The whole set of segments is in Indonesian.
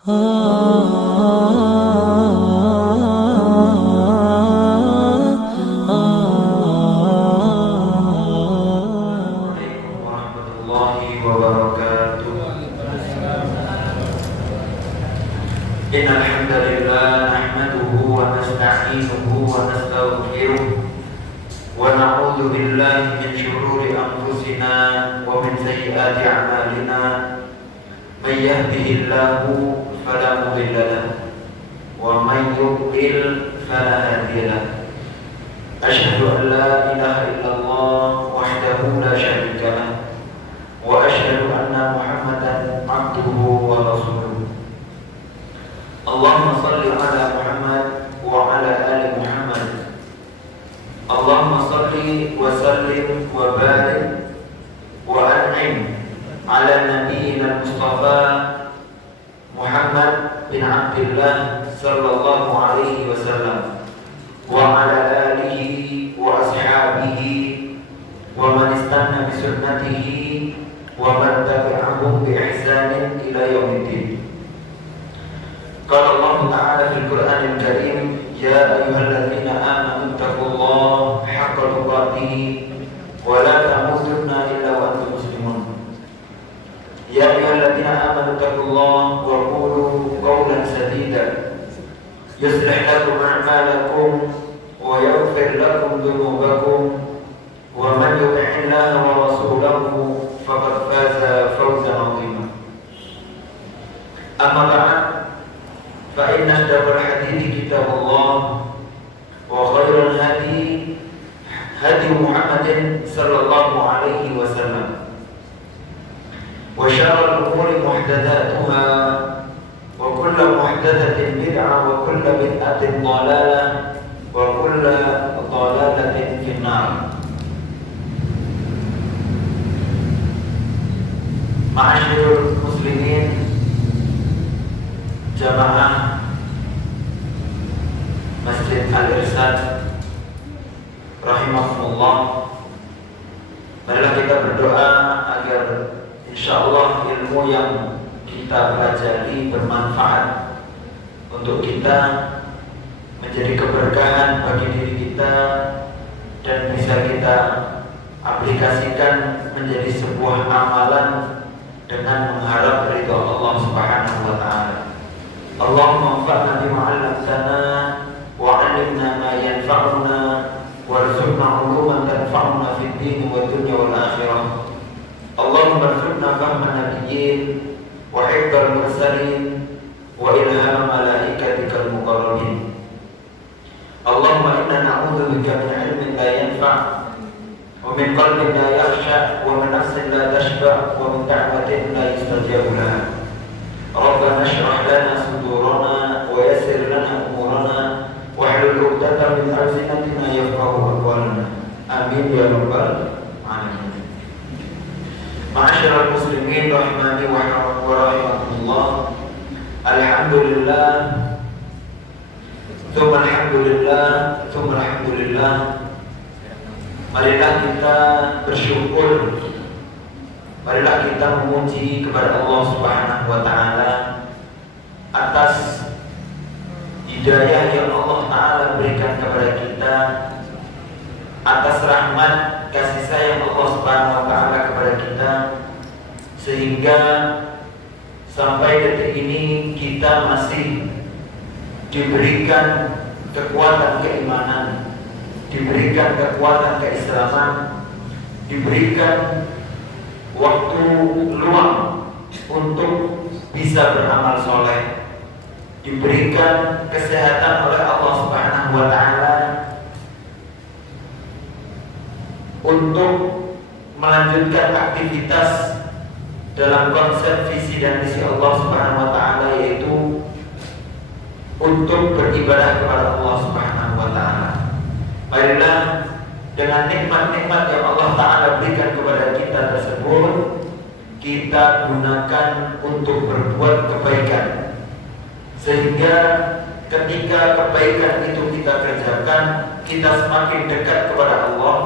warahmatullahi wabarakatuh. Innal hamdalillah nahmaduhu wa nasta'inuhu wa nastaghfiruh wa na'udzu billahi min shururi anfusina wa min sayyiati a'malina. May yahdihillahu fala mudilla lahu wa may yudlil fala hadiya lahu. Asyhadu an la ilaha illallah wahdahu la syarika lahu wa asyhadu anna Muhammadan abduhu wa rasuluh. Allahumma salli ala Muhammad wa ala ali Muhammad. Allahumma salli wa sallim wa barik wa an'im ala nabiyyina Mustafa Muhammad bin Abdullah sallallahu alaihi wasallam wa ala alihi wa ashabihi wa man istanna bi sunnatihi wa man tabi'ahum bi ihsanin ila yaumiddin. Qala Allah Ta'ala fil Qur'anil Karim, ya ayyuhalladzina amanu taqullaha haqqa tuqatih wa la tamutunna illa wa antum muslimun. Ya ayyuhalladzina amanu taqullaha wa qulu qawlan sadida yuslih lakum a'malakum wa yaghfir lakum dhunubakum wa man yuti'illaha wa rasulahu faqad faza fawzan 'azima. Amma ba'd, fa inna asdaqal hadithi kitabullah wa khairul hadi hadi Muhammadin sallallahu alaihi wasallam wa syarrul umuri muhdatsatuha wa kullu muhdatsatin bid'ah wa kullu bid'atin dhalalah wa kullu dhalalatin finnar. Ma'asyiral muslimin, jamaah Masjid Al-Irsyad rahimahumullah, marilah kita berdoa agar insyaallah ilmu yang kita pelajari bermanfaat untuk kita, menjadi keberkahan bagi diri kita, dan bisa kita aplikasikan menjadi sebuah amalan dengan mengharap ridha Allah Subhanahu wa taala. Allahumma anfa'na bima 'allamtana wa 'allimna ma yanfa'una warzuqna 'uluman tanfa'una fid din wa dunya wal akhirah. Allahumma arzuqna fahma nabiyyin wa hifdzal mursalin wa ilhama malaikatikal muqarrabin. Allahumma inna na'udzu bika min 'ilmin la yanfa' wa min qalbin la yakhsha wa min nafsin la tashba' wa min da'watin la yustajabu laha. Rabbana shrah lana sudurana wa yassir lana umurana wahlul 'uqdatam min alsinatina yafqahu aqwalana. Amin ya rabbal alamin. Ma'asyiral muslimin rahimani wa rahimakumullah. Alhamdulillah, tsumma alhamdulillah, tsumma alhamdulillah. Marilah kita bersyukur, marilah kita memuji kepada Allah Subhanahu wa taala atas hidayah yang Allah taala berikan kepada kita, atas rahmat kasih sayang Allah Subhanahu wa taala kepada kita, sehingga sampai detik ini kita masih diberikan kekuatan keimanan, diberikan kekuatan keislaman, diberikan waktu luang untuk bisa beramal soleh, diberikan kesehatan oleh Allah Subhanahu wa taala untuk melanjutkan aktivitas dalam konsep visi dan misi Allah Subhanahu wa taala, yaitu untuk beribadah kepada Allah Subhanahu wa taala. Marilah dengan nikmat-nikmat yang Allah taala berikan kepada kita tersebut, kita gunakan untuk berbuat kebaikan, sehingga ketika kebaikan itu kita kerjakan, kita semakin dekat kepada Allah,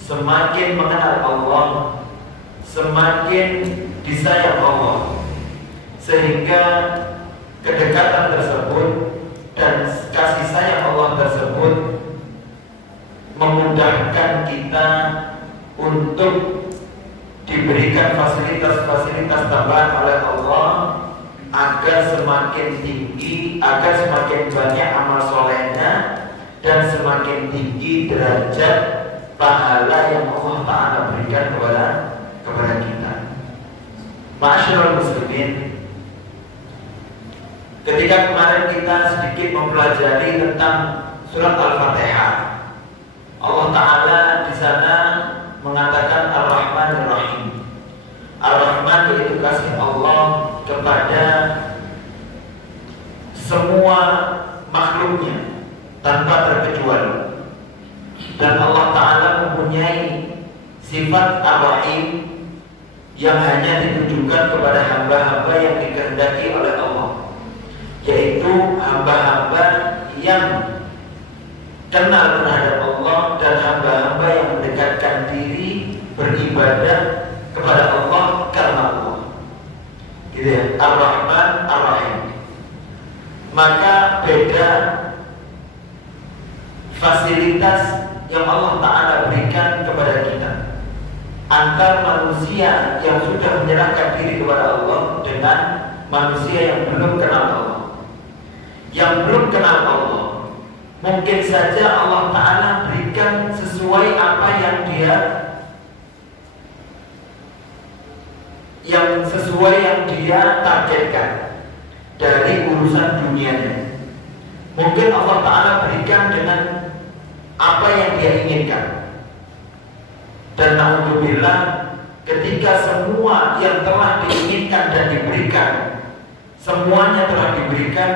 semakin mengenal Allah, semakin disayang Allah, sehingga kedekatan tersebut dan kasih sayang Allah tersebut memudahkan kita untuk diberikan fasilitas-fasilitas tambahan oleh Allah agar semakin tinggi, agar semakin banyak amal solehnya dan semakin tinggi derajat pahala yang Allah Ta'ala berikan kepada kita. Ma'asyiral muslimin, ketika kemarin kita sedikit mempelajari tentang surat Al-Fatihah, Allah Ta'ala di sana mengatakan Ar-Rahman Ar-Rahim. Ar-Rahman yaitu kasih Allah kepada semua makhluknya tanpa terkecuali. Dan Allah Ta'ala mempunyai sifat Ar-Rahim yang hanya ditujukan kepada hamba-hamba yang dikehendaki oleh Allah, yaitu hamba-hamba yang kenal terhadap Allah dan hamba-hamba yang mendekatkan diri beribadah kepada Allah karena Allah. Gitu ya, Ar-Rahman Ar-Rahim. Maka beda fasilitas yang Allah Ta'ala berikan kepada kita antar manusia yang sudah menyerahkan diri kepada Allah dengan manusia yang belum kenal Allah. Yang belum kenal Allah, mungkin saja Allah Ta'ala berikan sesuai apa yang dia targetkan dari urusan dunianya. Mungkin Allah Ta'ala berikan dengan apa yang dia inginkan. Dan na'udzubillah, ketika semua yang telah diinginkan dan diberikan, semuanya telah diberikan,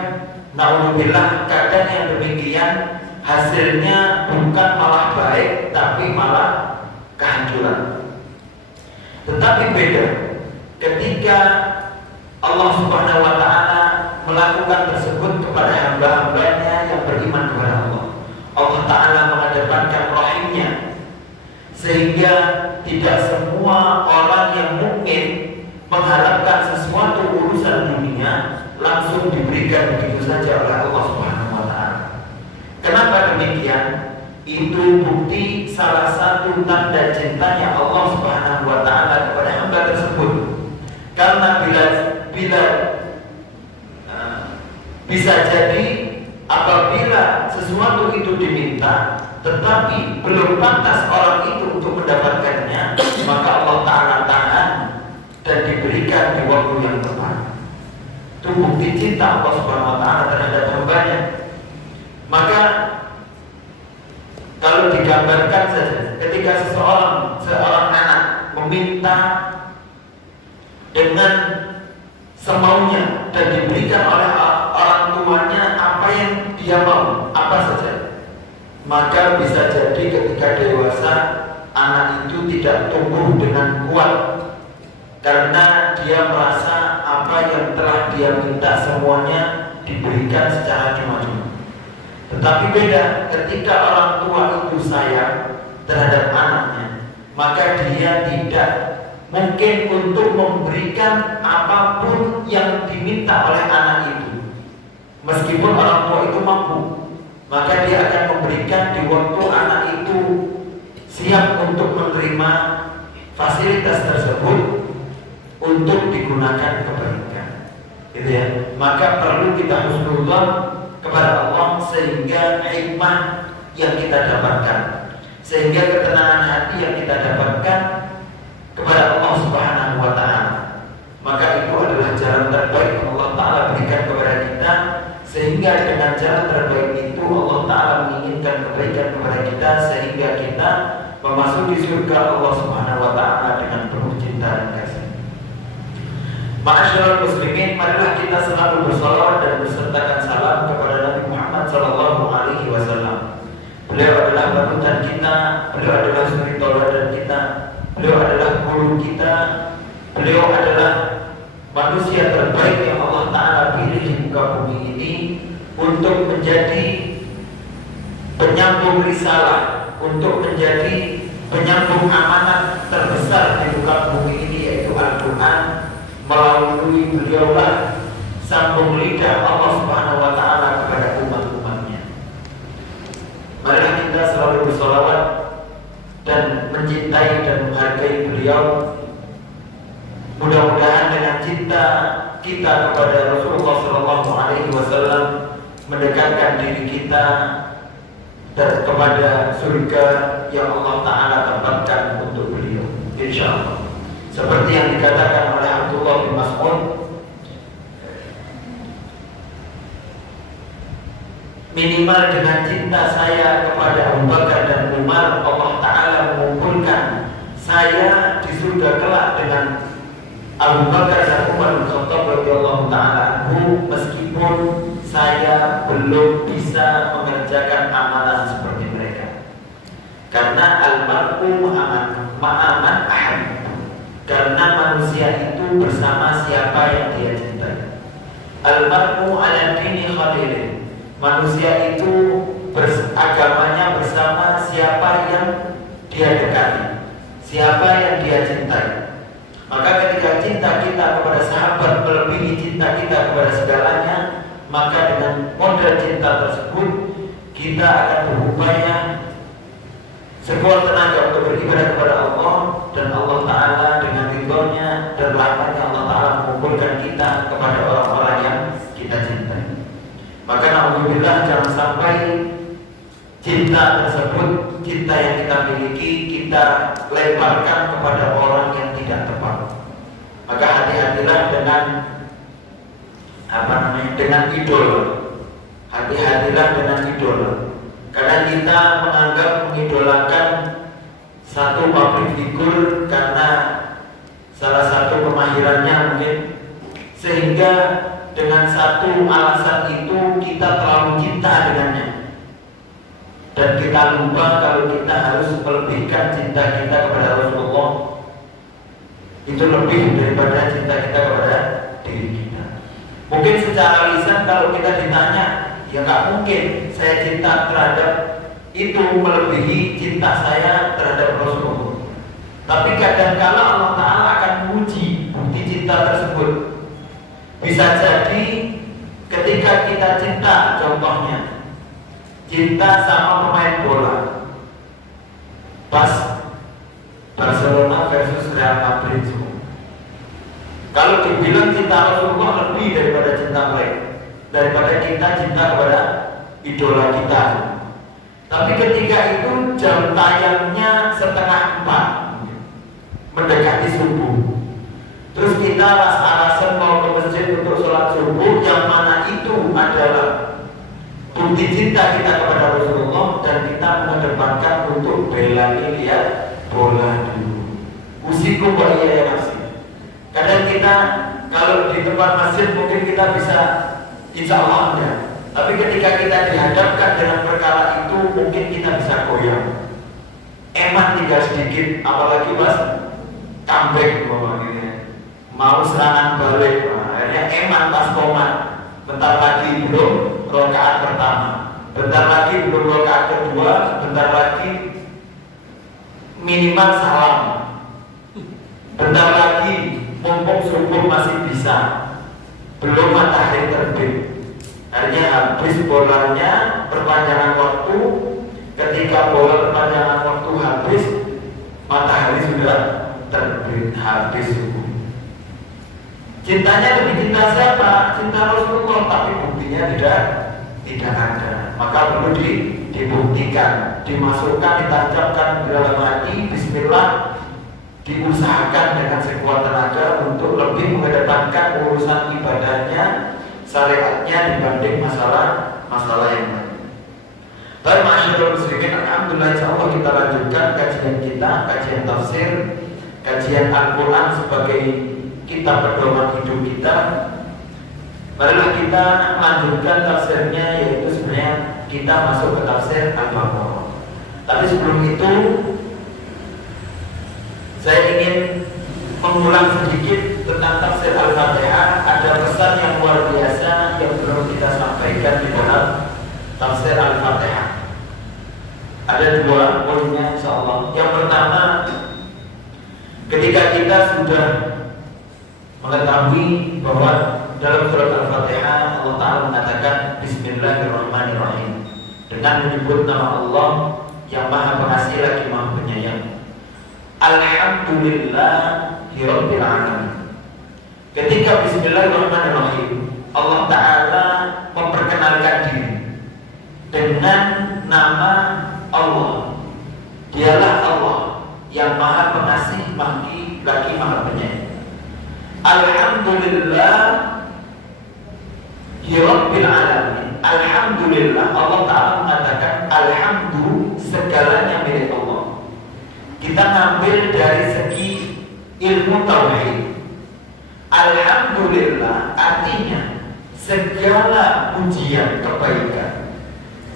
na'udzubillah, keadaan yang demikian hasilnya bukan malah baik, tapi malah kehancuran. Tetapi beda ketika Allah Subhanahu wa Ta'ala melakukan tersebut kepada hamba-hambanya yang beriman kepada Allah. Allah Ta'ala mengedepankan rahimnya, sehingga tidak semua orang yang mungkin mengharapkan sesuatu urusan dunia langsung diberikan begitu saja oleh Allah Subhanahu wa Ta'ala. Kenapa demikian? Itu bukti salah satu tanda cintanya Allah Subhanahu wa Ta'ala kepada hamba tersebut. Karena bila bisa jadi apabila sesuatu itu diminta tetapi belum pantas orang itu untuk mendapatkannya, maka Allah Ta'ala tahan dan diberikan di waktu yang tepat. Itu bukti cinta Allah Subhanahu wa Ta'ala terhadap hambanya. Maka kalau digambarkan saja, ketika seorang anak meminta dengan semaunya dan diberikan oleh orang tuanya apa yang dia mau, apa saja, maka bisa jadi ketika dewasa anak itu tidak tumbuh dengan kuat karena dia merasa apa yang telah dia minta semuanya diberikan secara cuma-cuma. Tetapi beda ketika orang tua itu sayang terhadap anaknya, maka dia tidak mungkin untuk memberikan apapun yang diminta oleh anak itu. Meskipun orang tua itu mampu, maka dia akan memberikan di waktu anak itu siap untuk menerima fasilitas tersebut untuk digunakan kebaikan. Gitu ya. Maka perlu kita husnuzon kepada Allah sehingga hikmah yang kita dapatkan, sehingga ketenangan hati yang kita dapatkan kepada Allah Subhanahu wa Ta'ala. Maka itu adalah jalan terbaik yang Allah Ta'ala berikan kepada kita, sehingga dengan jalan terbaik itu Allah Ta'ala menginginkan kebaikan kepada kita, sehingga kita memasuki surga Allah Subhanahu wa Ta'ala dengan penuh cinta dan kasih. Ma'asyiral muslimin, marilah kita selalu bersalawat dan bersertakan salam kepada Nabi Muhammad SAW. Beliau adalah panutan kita, beliau adalah suri tauladan kita, beliau adalah guru kita, beliau adalah manusia terbaik yang Allah Ta'ala pilih di muka bumi ini untuk menjadi penyambung risalah, untuk menjadi penyambung amanat terbesar di muka bumi ini, yaitu Al-Quran. Melalui beliaulah sambung lidah Allah Subhanahu wa taala kepada umat-umatnya. Marilah kita selalu bersolawat dan mencintai dan menghargai beliau. Mudah-mudahan dengan cinta kita kepada Rasulullah SAW mendekatkan diri kita dan kepada surga yang Allah Ta'ala tempatkan untuk beliau, insyaallah. Seperti yang dikatakan oleh Abdullah bin Mas'ud, minimal dengan cinta saya kepada Abu Bakar dan Umar, Allah Ta'ala mengumpulkan saya di surga kelak dengan Abu Bakar dan Umar bin Khattab radhiyallahu ta'ala anhu, meskipun saya belum bisa mengerjakan amalan seperti mereka. Karena al-mar'u ma'aman ahad. Karena manusia itu bersama siapa yang dia cintai. Al-mar'u ala dini khalilin. Manusia itu agamanya bersama siapa yang dia dekati, siapa yang dia cintai. Maka ketika cinta kita kepada sahabat melebihi cinta kita kepada segalanya, maka dengan modal cinta tersebut kita akan berupaya sekuat tenaga untuk beribadah kepada Allah, dan Allah Ta'ala dengan ridhonya dan rahmatnya Allah Ta'ala mengumpulkan kita kepada orang-orang yang kita cintai. Maka alhamdulillah, jangan sampai cinta tersebut, cinta yang kita miliki, kita lemparkan kepada orang yang tidak tepat. Maka hati-hatilah dengan idola. Hati-hatilah dengan idola. Karena kita menganggap mengidolakan satu public figure karena salah satu kemahirannya mungkin, sehingga dengan satu alasan itu kita terlalu cinta dengannya. Dan kita lupa kalau kita harus melebihkan cinta kita kepada Rasulullah. Itu lebih daripada cinta kita kepada diri kita. Mungkin secara lisan kalau kita ditanya, ya nggak mungkin saya cinta terhadap itu melebihi cinta saya terhadap Rasulullah. Tapi kadang-kala Allah Ta'ala akan menguji bukti cinta tersebut. Bisa jadi ketika kita cinta, contohnya cinta sama pemain bola, pas Barcelona versus Real Madrid. Kalau dibilang cinta Rasulullah lebih daripada cinta mereka, daripada kita cinta kepada idola kita. Tapi ketika itu jam tayangnya 3:30, mendekati subuh, terus kita alas-alasan mau ke masjid untuk sholat subuh, yang mana itu adalah bukti cinta kita kepada Rasulullah, dan kita mengedepankan untuk bela lihat bola dulu. Usiku wa iya ya nafsi. Kadang kita kalau di tempat masjid mungkin kita bisa insya Allah ya. Tapi ketika kita dihadapkan dengan perkara itu, mungkin kita bisa goyang. Eman tinggal sedikit, apalagi pas comeback mau serangan balik, akhirnya eman pas komat. Bentar lagi belum rakaat pertama, bentar lagi belum rakaat kedua, bentar lagi minimal salam, bentar lagi mumpung subuh masih bisa, belum matahari terbit. Akhirnya habis bolanya, perpanjangan waktu. Ketika bola perpanjangan waktu habis, matahari sudah terbit, habis subuh. Cintanya lebih cinta siapa? Cinta Rasulullah, tapi buktinya tidak ada. Maka perlu dibuktikan, dimasukkan, ditancapkan di dalam hati. Bismillah, diusahakan dengan sekuat tenaga untuk lebih mengedepankan urusan ibadahnya, syariatnya dibanding masalah yang lain. Baik, masyaallah muslimin, alhamdulillah, insyaallah kita lanjutkan kajian kita, kajian tafsir, kajian Al-Quran sebagai kitab pedoman hidup kita. Marilah kita lanjutkan tafsirnya, yaitu sebenarnya kita masuk ke tafsir Al-Baqarah. Tapi sebelum itu saya ingin mengulang sedikit tentang tafsir Al-Fatihah. Ada pesan yang luar biasa yang perlu kita sampaikan di dalam tafsir Al-Fatihah. Ada dua poinnya insyaallah. Yang pertama, ketika kita sudah mengetahui bahwa dalam surat Al-Fatihah Allah Ta'ala mengatakan Bismillahirrahmanirrahim, dengan menyebut nama Allah yang Maha Pengasih lagi Maha Penyayang. Alhamdulillahirabbil alamin. Ketika Bismillahirrahmanirrahim, Allah Ta'ala memperkenalkan diri dengan nama Allah. Dialah Allah yang Maha Pengasih lagi Maha Penyayang. Alhamdulillahirabbil alamin. Alhamdulillah, Allah Ta'ala mengatakan alhamdu, segalanya milik Allah. Kita ngambil dari segi ilmu tauhid. Alhamdulillah artinya segala pujian kebaikan,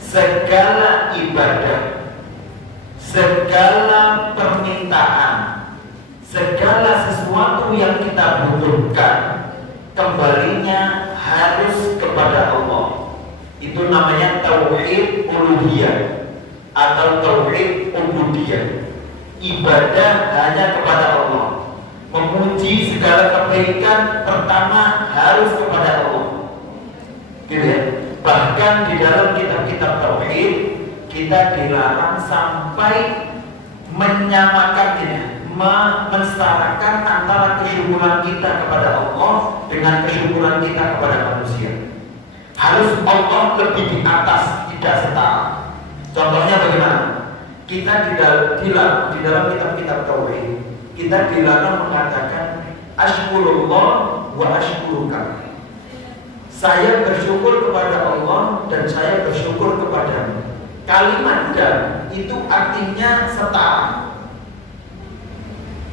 segala ibadah, segala permintaan, segala sesuatu yang kita butuhkan kembalinya harus kepada Allah. Itu namanya tauhid uluhiyah atau tauhid ubudiyah. Ibadah hanya kepada Allah. Memuji segala kebaikan pertama harus kepada Allah. Gitu ya. Bahkan di dalam kitab-kitab tauhid kita dilarang sampai menyamakannya, mensetarakan antara kesyukuran kita kepada Allah dengan kesyukuran kita kepada manusia. Harus Allah lebih di atas, tidak setara. Contohnya bagaimana? Kita di dalam kitab-kitab tauhid kita dilarang mengatakan asykurullah wa asykuruka. Saya bersyukur kepada Allah dan saya bersyukur kepadamu. Kalimat dan itu artinya setara.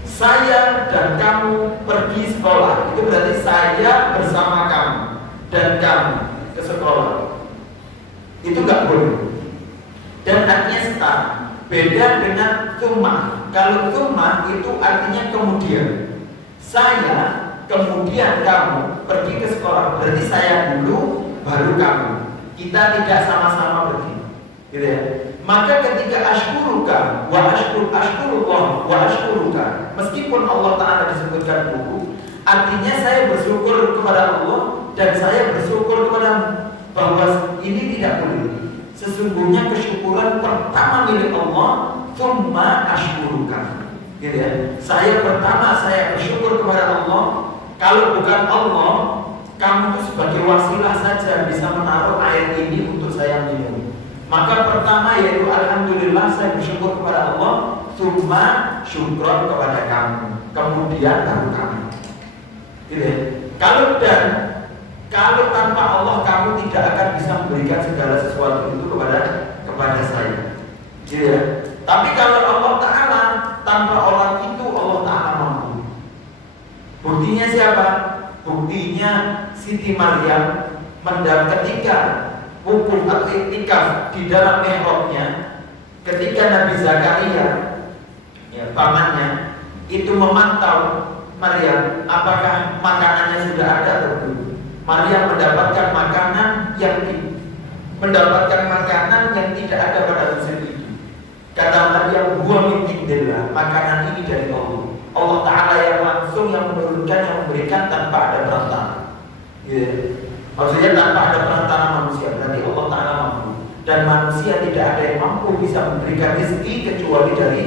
Saya dan kamu pergi sekolah, itu berarti saya bersama kamu dan kamu ke sekolah. Itu nggak boleh. Dan artinya setara. Beda dengan tsumma. Kalau tsumma itu artinya kemudian. Saya kemudian kamu pergi ke sekolah, berarti saya dulu baru kamu. Kita tidak sama-sama pergi. Gitu ya. Maka ketika asykuruka wa asykurullah wa asykuruka, meskipun Allah Ta'ala disebutkan buku, artinya saya bersyukur kepada Allah dan saya bersyukur kepadamu. Bahwa ini tidak boleh. Sesungguhnya kesyukuran pertama milik Allah, tsumma asykuruka. Gitu ya. Saya bersyukur kepada Allah. Kalau bukan Allah, kamu itu sebagai wasilah saja bisa menaruh air ini untuk saya minum. Maka pertama yaitu alhamdulillah saya bersyukur kepada Allah, tsumma syukron kepada kamu, kemudian baru kamu. Gitu ya. Kalau tanpa Allah kamu tidak akan bisa memberikan segala sesuatu itu kepada saya. Gitu ya. Tapi kalau Allah Ta'ala, tanpa orang itu Allah Ta'ala mampu. Buktinya siapa? Buktinya Siti Maryam ketika wukuf atau iktikaf di dalam mihrabnya, ketika Nabi Zakaria, pamannya, itu memantau Maryam apakah makanannya sudah ada atau belum. Maryam mendapatkan makanan yang tidak ada pada musim itu. Kata Maryam, huwa min indillah, makanan ini dari Allah. Allah Ta'ala yang langsung yang menurunkan, yang memberikan tanpa ada perantara. Maksudnya tanpa ada perantara manusia, berarti Allah Ta'ala mampu. Dan manusia tidak ada yang mampu bisa memberikan rezeki kecuali dari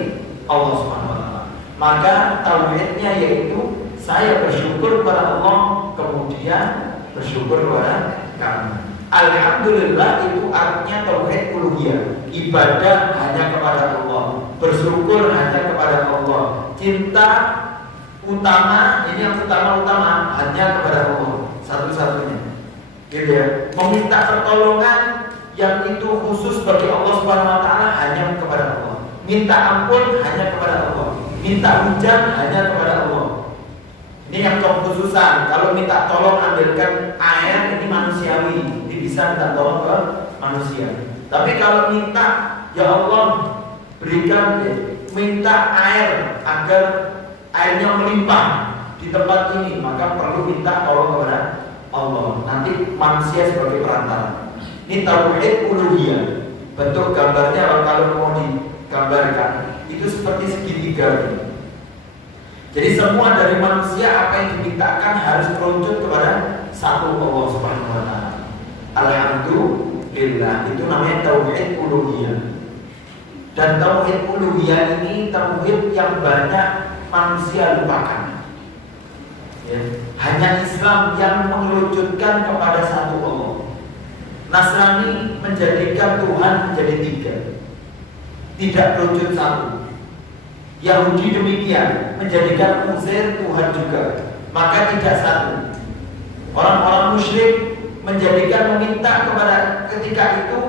Allah Subhanahu wa Ta'ala. Maka tauhidnya yaitu saya bersyukur kepada Allah, kemudian bersyukur kepada kamu. Alhamdulillah itu artinya tauhid uluhiyah. Ibadah hanya kepada Allah, bersyukur hanya kepada Allah, cinta utama, ini yang utama hanya kepada Allah satu-satunya. Gitu ya. Meminta pertolongan yang itu khusus bagi Allah Subhanahu wa Ta'ala hanya kepada Allah. Minta ampun hanya kepada Allah. Minta hujan hanya kepada Allah. Ini yang kekhususan. Kalau minta tolong ambilkan air, ini manusiawi, ini bisa minta tolong ke manusia. Tapi kalau minta, ya Allah berikan, minta air agar airnya melimpah di tempat ini, maka perlu minta tolong kepada Allah. Nanti manusia sebagai perantara. Ini tauhid uluhiyah. Bentuk gambarnya kalau mau digambarkan itu seperti segitiga. Jadi semua dari manusia apa yang dimintakan harus merujuk kepada satu Allah Subhanahu wa taala. Alhamdulillah, itu namanya tauhid uluhiyah. Dan tauhid uluhiyah ini tauhid yang banyak manusia lupakan. Ya. Hanya Islam yang mengerucutkan kepada satu Allah. Nasrani menjadikan Tuhan menjadi tiga, tidak kerucut satu. Yahudi demikian, menjadikan Uzair Tuhan juga, maka tidak satu. Orang-orang musyrik menjadikan meminta kepada ketika itu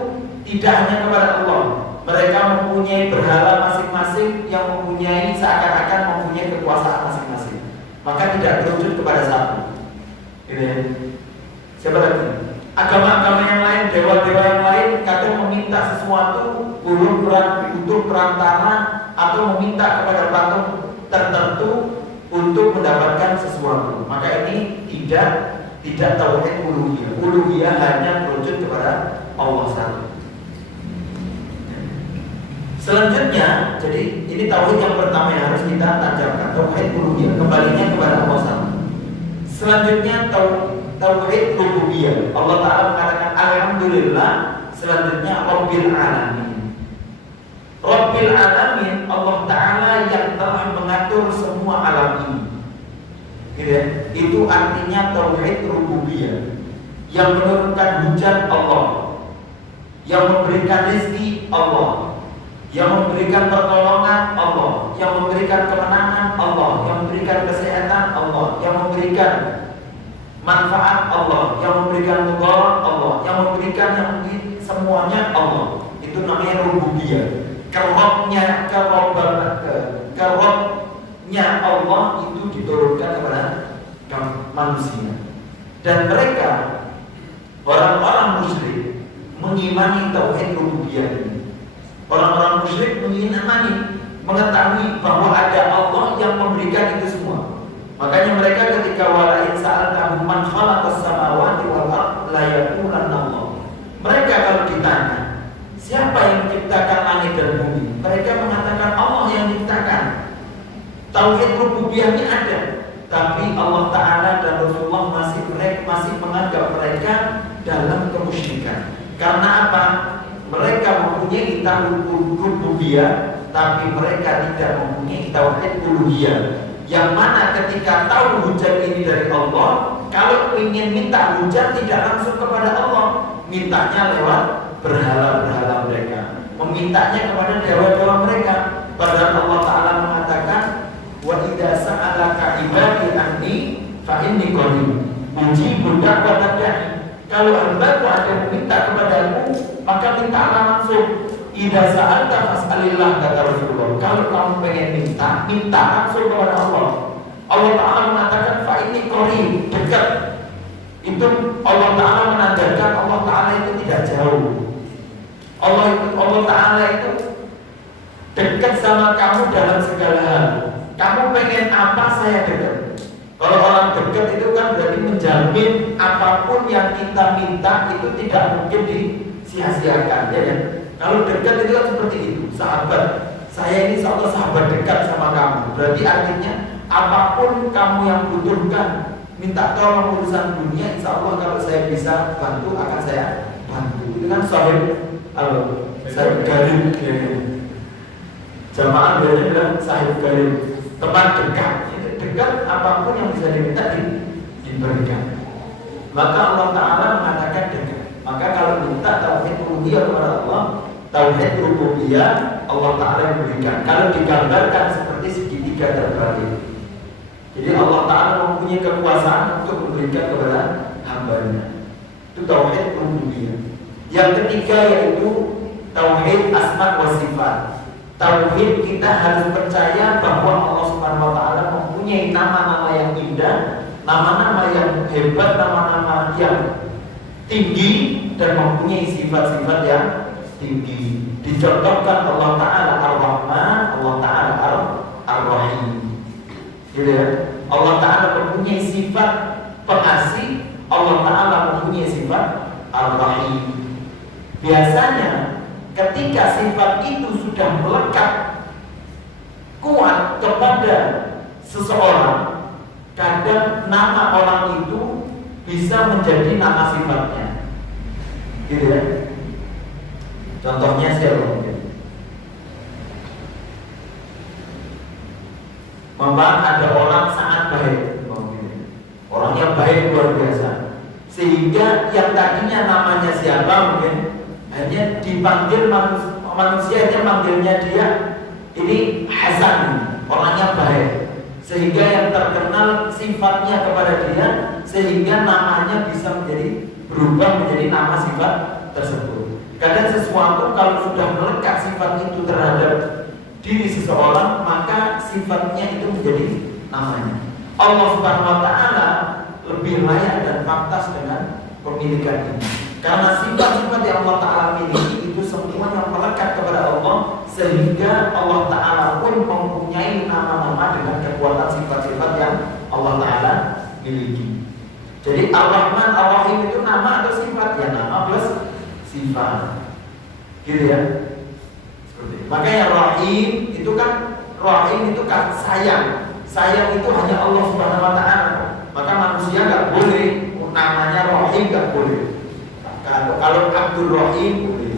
tidak hanya kepada Allah. Mereka mempunyai berhala masing-masing yang mempunyai seakan-akan mempunyai kekuasaan masing-masing, maka tidak kerucut kepada satu. Ini siapa lagi? Agama-agama yang lain, dewa-dewa yang lain kadang meminta sesuatu butuh perantara atau meminta kepada patung tertentu untuk mendapatkan sesuatu. Maka ini tidak tauhid uluhiyah. Uluhiyah hanya kerucut kepada Allah satu. Selanjutnya, jadi ini tauhid yang pertama yang harus kita tajamkan, tauhid uluhiyah, kembalinya kepada Allah satu. Selanjutnya tauhid rububiyah. Allah Ta'ala mengatakan alhamdulillah. Selanjutnya Rabbil Alamin. Rabbil Alamin, Allah Ta'ala yang telah mengatur semua alam ini. Gitu ya? Itu artinya tauhid rububiyah. Yang menurunkan hujan Allah, yang memberikan rezeki Allah, yang memberikan pertolongan Allah, yang memberikan kemenangan Allah, yang memberikan kesehatan Allah, yang memberikan manfaat Allah, yang memberikan mudarat Allah, yang memberikan semuanya Allah. Itu namanya rububiyah. Kerobnya Allah itu diturunkan kepada manusia. Dan mereka orang-orang musyrik mengimani tauhid rububiyah ini. Orang-orang musyrik mengetahui bahwa ada Allah yang memberikan itu semua. Makanya mereka ketika walain sa'altahum man khalaqas samawati wal ardh la yaqulanna Allah. Mereka kalau ditanya, siapa yang menciptakan langit dan bumi? Mereka mengatakan Allah yang menciptakan. Tauhid rububiyah ini ada, tapi Allah Ta'ala dan Rasulullah masih menganggap mereka dalam kemusyrikan. Karena apa? Mereka mempunyai tauhid rububiyah, tapi mereka tidak mempunyai tauhid uluhiyah. Yang mana ketika tahu hujan ini dari Allah, kalau ingin minta hujan tidak langsung kepada Allah, mintanya lewat berhala-berhala mereka, memintanya kepada dewa-dewa mereka. Padahal Allah Ta'ala mengatakan, wa idza sa'alaka ibadi anni fa inni qarib ujibu da'watad da'i. Kalau hamba-Ku ada yang meminta kepadaku, maka mintalah langsung. Idza sa'alta fas'alillah, kata Rasulullah. Kalau kamu pengen minta langsung kepada Allah. Allah Ta'ala mengatakan fa inni qarib, dekat. Itu Allah Ta'ala menandakan Allah Ta'ala itu tidak jauh. Allah Ta'ala itu dekat sama kamu dalam segala hal. Kamu pengen apa, saya dekat. Kalau orang dekat itu kan berarti menjamin apapun yang kita minta itu tidak mungkin disia-siakan, ya kan? Kalau dekat itu kan seperti itu, sahabat. Saya ini seolah sahabat dekat sama kamu. Berarti artinya apapun kamu yang butuhkan, minta tolong urusan dunia, insya Allah kalau saya bisa bantu akan saya bantu. Itu kan sahib garib. Jamaah biasanya bilang sahib garib, teman dekat. Dekat apapun yang bisa diminta diberikan. Maka Allah Ta'ala mengatakan dekat. Maka kalau minta tauhid uluhiyah kepada Allah, tauhid rububiyah Allah Ta'ala yang memberikan. Kalau digambarkan seperti segitiga terbalik. Jadi Allah Ta'ala mempunyai kekuasaan untuk memberikan kepada hamba-Nya. Itu tauhid rububiyah. Yang ketiga yaitu tauhid asma wa sifat. Tauhid kita harus percaya bahwa Allah Subhanahu wa Ta'ala mempunyai nama-nama yang indah, nama-nama yang hebat, nama-nama yang tinggi, dan mempunyai sifat-sifat yang tinggi. Dicontohkan Allah Ta'ala Ar-Rahman, Allah Ta'ala Ar-Rahim. Gitu ya. Allah Ta'ala mempunyai sifat pengasih, Allah Ta'ala mempunyai sifat Ar-Rahim. Biasanya ketika sifat itu sudah melekat kuat kepada seseorang, kadang nama orang itu bisa menjadi nama sifatnya, gitu ya. Contohnya siapa mungkin? Memang ada orang sangat baik, orangnya baik luar biasa, sehingga yang tadinya namanya siapa mungkin hanya dipanggil manusia hanya manggilnya dia ini Hasan, orangnya baik, sehingga yang terkenal sifatnya kepada dia, sehingga namanya bisa berubah menjadi nama sifat tersebut. Kadang sesuatu kalau sudah melekat sifat itu terhadap diri seseorang, maka sifatnya itu menjadi namanya. Allah Subhanahu wa Ta'ala lebih layak dan pantas dengan pemilikan ini, karena sifat-sifat yang Allah Ta'ala miliki itu semuanya melekat kepada Allah, sehingga Allah Ta'ala pun mempunyai nama-nama dengan kekuatan sifat-sifat yang Allah Ta'ala miliki. Jadi Ar-Rahman, Ar-Rahim itu nama atau sifat? Ya, nama plus sifat, gitu ya. Seperti itu. Makanya Rahim itu kan sayang. Sayang itu hanya Allah Subhanahu wa Ta'ala. Maka manusia nggak boleh namanya Rahim, nggak boleh. Kalau Abdul Rahim boleh,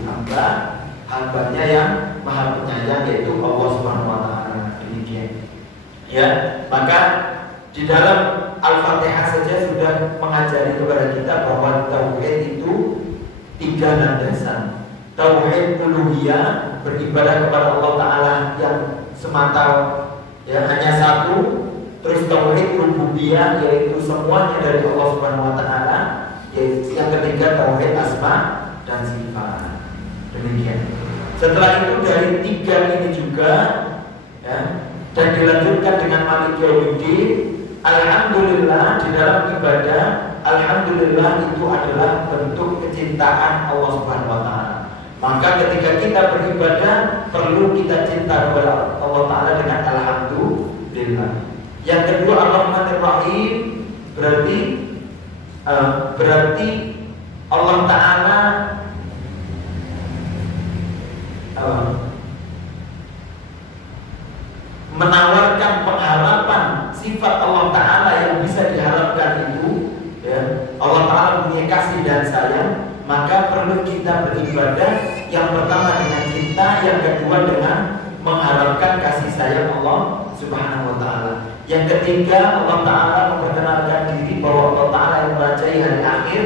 hambanya yang Maha Penyayang yaitu Allah Subhanahu wa Ta'ala. Demikian. Ya, maka di dalam Al-Fatihah saja sudah mengajari kepada kita bahwa tauhid itu 3 landasan. Tauhid uluhiyah, beribadah kepada Allah Ta'ala yang semata, ya, hanya satu. Terus tauhid rububiyah, yaitu semuanya dari Allah Subhanahu wa Ta'ala. Yang ketiga tauhid asma dan sifat. Demikian. Setelah itu dari 3 ini juga, ya, dan dilanjutkan dengan Malik Yaumiddin. Alhamdulillah, di dalam ibadah alhamdulillah itu adalah bentuk kecintaan Allah Subhanahu wa Ta'ala. Maka ketika kita beribadah perlu kita cinta kepada Allah Ta'ala dengan alhamdulillah. Yang kedua Ar-Rahmanir Rahim, berarti Allah Ta'ala menawarkan pengharapan sifat Allah Ta'ala yang bisa diharapkan itu, ya. Allah Ta'ala punya kasih dan sayang, maka perlu kita beribadah yang pertama dengan cinta, yang kedua dengan mengharapkan kasih sayang Allah Subhanahu wa Ta'ala. Yang ketiga Allah Ta'ala memperkenalkan diri bahwa Allah Ta'ala yang merajai hari akhir.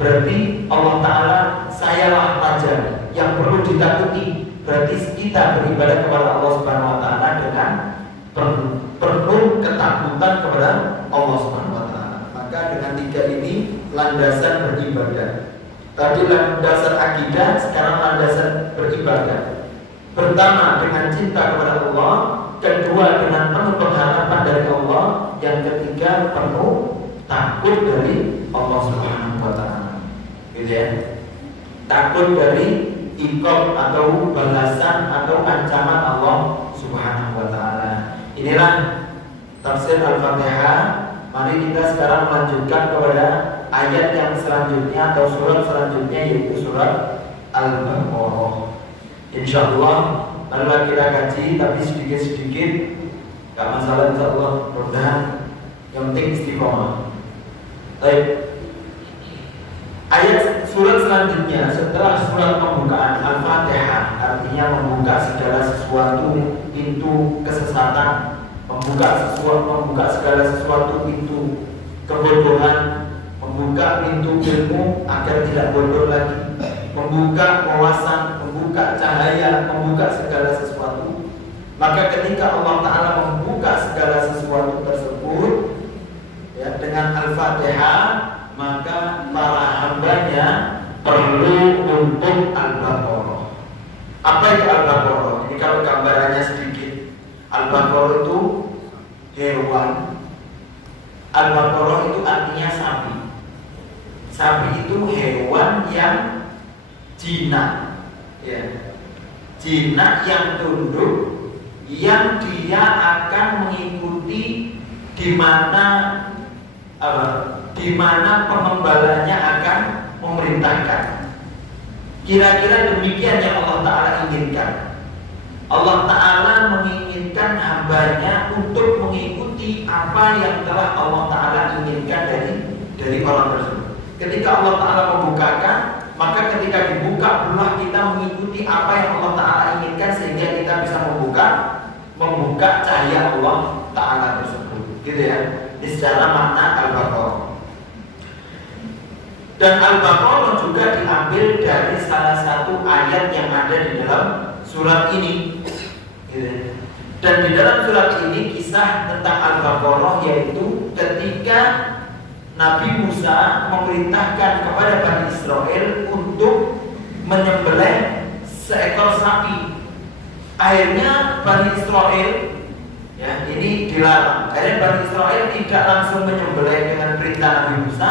Berarti Allah Ta'ala sayalah raja yang perlu ditakuti. Berarti kita beribadah kepada Allah Subhanahu wa Ta'ala dengan penuh ketakutan kepada Allah Subhanahu wa Ta'ala. Maka dengan 3 ini landasan beribadah. Tadi landasan akidah, sekarang landasan beribadah. Pertama dengan cinta kepada Allah, kedua dengan penuh pengharapan dari Allah, yang ketiga penuh takut dari Allah Subhanahu wa Ta'ala. Gitu ya. Takut dari iqab atau balasan atau ancaman Allah Subhanahu wa Ta'ala. Inilah tafsir Al-Fatihah. Mari kita sekarang melanjutkan kepada ayat yang selanjutnya atau surat selanjutnya, yaitu surat Al-Baqarah. Insyaallah marilah kita kaji, tapi sedikit-sedikit, gak masalah insyaallah. Mudah-mudahan yang penting istiqomah. Baik. Ayat surat selanjutnya setelah surat pembukaan Al-Fatihah, artinya membuka segala sesuatu pintu kesesatan, membuka segala sesuatu pintu kebodohan, membuka pintu ilmu agar tidak bodoh lagi, membuka wawasan, membuka cahaya, membuka segala sesuatu. Maka ketika Allah Ta'ala membuka segala sesuatu tersebut, ya, dengan Al-Fatihah, maka para hambanya perlu untuk Al-Baqarah. Apa itu Al-Baqarah? Ini kalau gambarannya sedikit. Al-Baqarah itu hewan. Al-Baqarah itu artinya sapi. Sapi itu hewan yang jinak, ya. Jinak yang tunduk, yang dia akan mengikuti di mana pengembalanya akan memerintahkan. Kira-kira demikian yang Allah Ta'ala inginkan. Allah Ta'ala menginginkan hambanya untuk mengikuti apa yang telah Allah Ta'ala inginkan dari dari orang tersebut. Ketika Allah Ta'ala membukakan, maka ketika dibuka belah kita mengikuti apa yang Allah Ta'ala inginkan, sehingga kita bisa membuka cahaya Allah Ta'ala tersebut. Gitu ya. Ini secara makna Al-Baqarah. Dan Al-Baqarah juga diambil dari salah satu ayat yang ada di dalam surat ini. Gitu. Dan di dalam surat ini kisah tentang Al-Baqarah, yaitu ketika Nabi Musa memerintahkan kepada Bani Israel untuk menyembelih seekor sapi. Akhirnya Bani Israel, ya, ini dilarang. Akhirnya Bani Israel tidak langsung menyembelih dengan perintah Nabi Musa,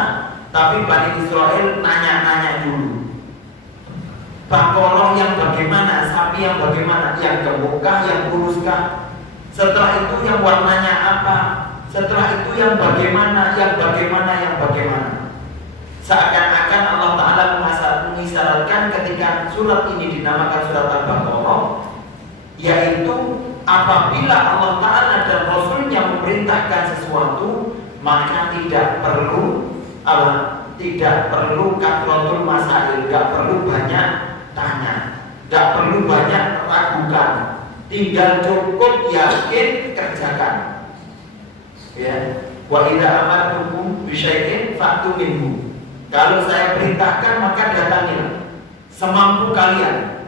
tapi Bani Israel nanya-nanya dulu. Baqarah yang bagaimana, sapi yang bagaimana, yang gemuk-kah, yang kuruskah? Setelah itu yang warnanya apa? Setelah itu yang bagaimana, yang bagaimana, yang bagaimana. Seakan-akan Allah Ta'ala mengisyaratkan ketika surat ini dinamakan surat Al-Baqarah, yaitu apabila Allah Ta'ala dan Rasulnya memerintahkan sesuatu, maka tidak perlu kathratul masail, tidak perlu banyak tanya, tidak perlu banyak ragukan, tinggal cukup yakin kerjakan. Ya, wa idza amartukum bi syai'in fa'tu minhu. Kalau saya perintahkan maka datangilah semampu kalian.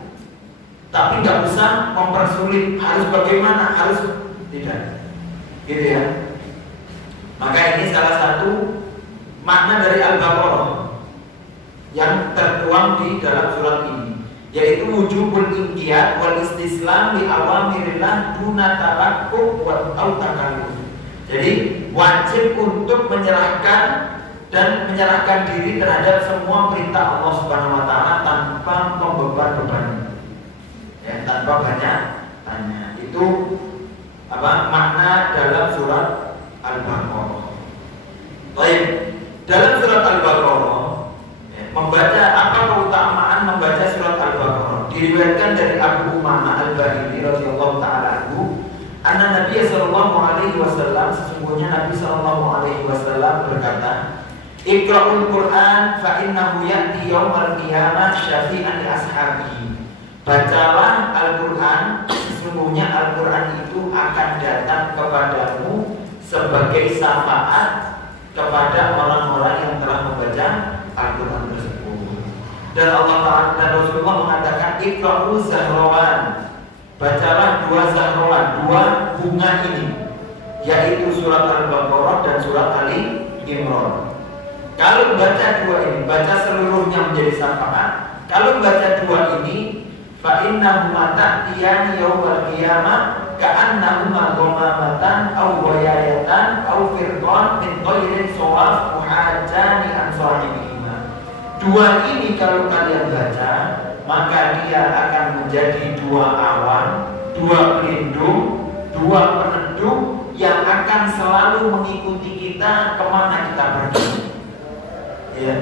Tapi nggak usah mempersulit, harus bagaimana, harus tidak. Gitu ya. Maka ini salah satu makna dari Al-Baqarah yang tertuang di dalam surat ini, yaitu wujubul inqiyad wal istislam li awamirillah duna talaqqu wa takalluf. Jadi wajib untuk menyerahkan dan menyerahkan diri terhadap semua perintah Allah Subhanahu wa taala tanpa membeban-beban. Ya, tanpa banyak tanya. Itu makna dalam surat Al-Baqarah. Baik, dalam surat Al-Baqarah, membaca apa keutamaan membaca surat Al-Baqarah? Diriwayatkan dari Abu Umamah Al-Bahili radhiyallahu taala anhu, anna Nabi sallallahu alaihi wasallam, sesungguhnya Nabi sallallahu alaihi wasallam berkata, Iqra'ul Qur'an fa innahu ya'ti yaumal qiyamah syafi'an li ashabihi. Bacalah Al-Qur'an, sesungguhnya Al-Qur'an itu akan datang kepadamu sebagai syafaat kepada orang-orang yang telah membaca Al-Qur'an tersebut. Dan Allah Ta'ala dan Rasulullah mengatakan Iqra'u Zahrawan, bacalah dua Zahrawan, dua bunga ini, yaitu surat Al-Baqarah dan surat Ali Imran. Kalau baca dua ini, baca seluruhnya menjadi syafaat. Kalau baca dua ini, fa innahuma ta'tiyani yawmal qiyamah ka'annahuma ghamamatan aw wayayatan aw firqan min ghairin shawaf muhajjani an sahibihima. Dua ini kalau kalian baca, maka dia akan menjadi dua awan, dua pelindung, dua peneduh yang akan selalu mengikuti kita kemana kita pergi. Ya.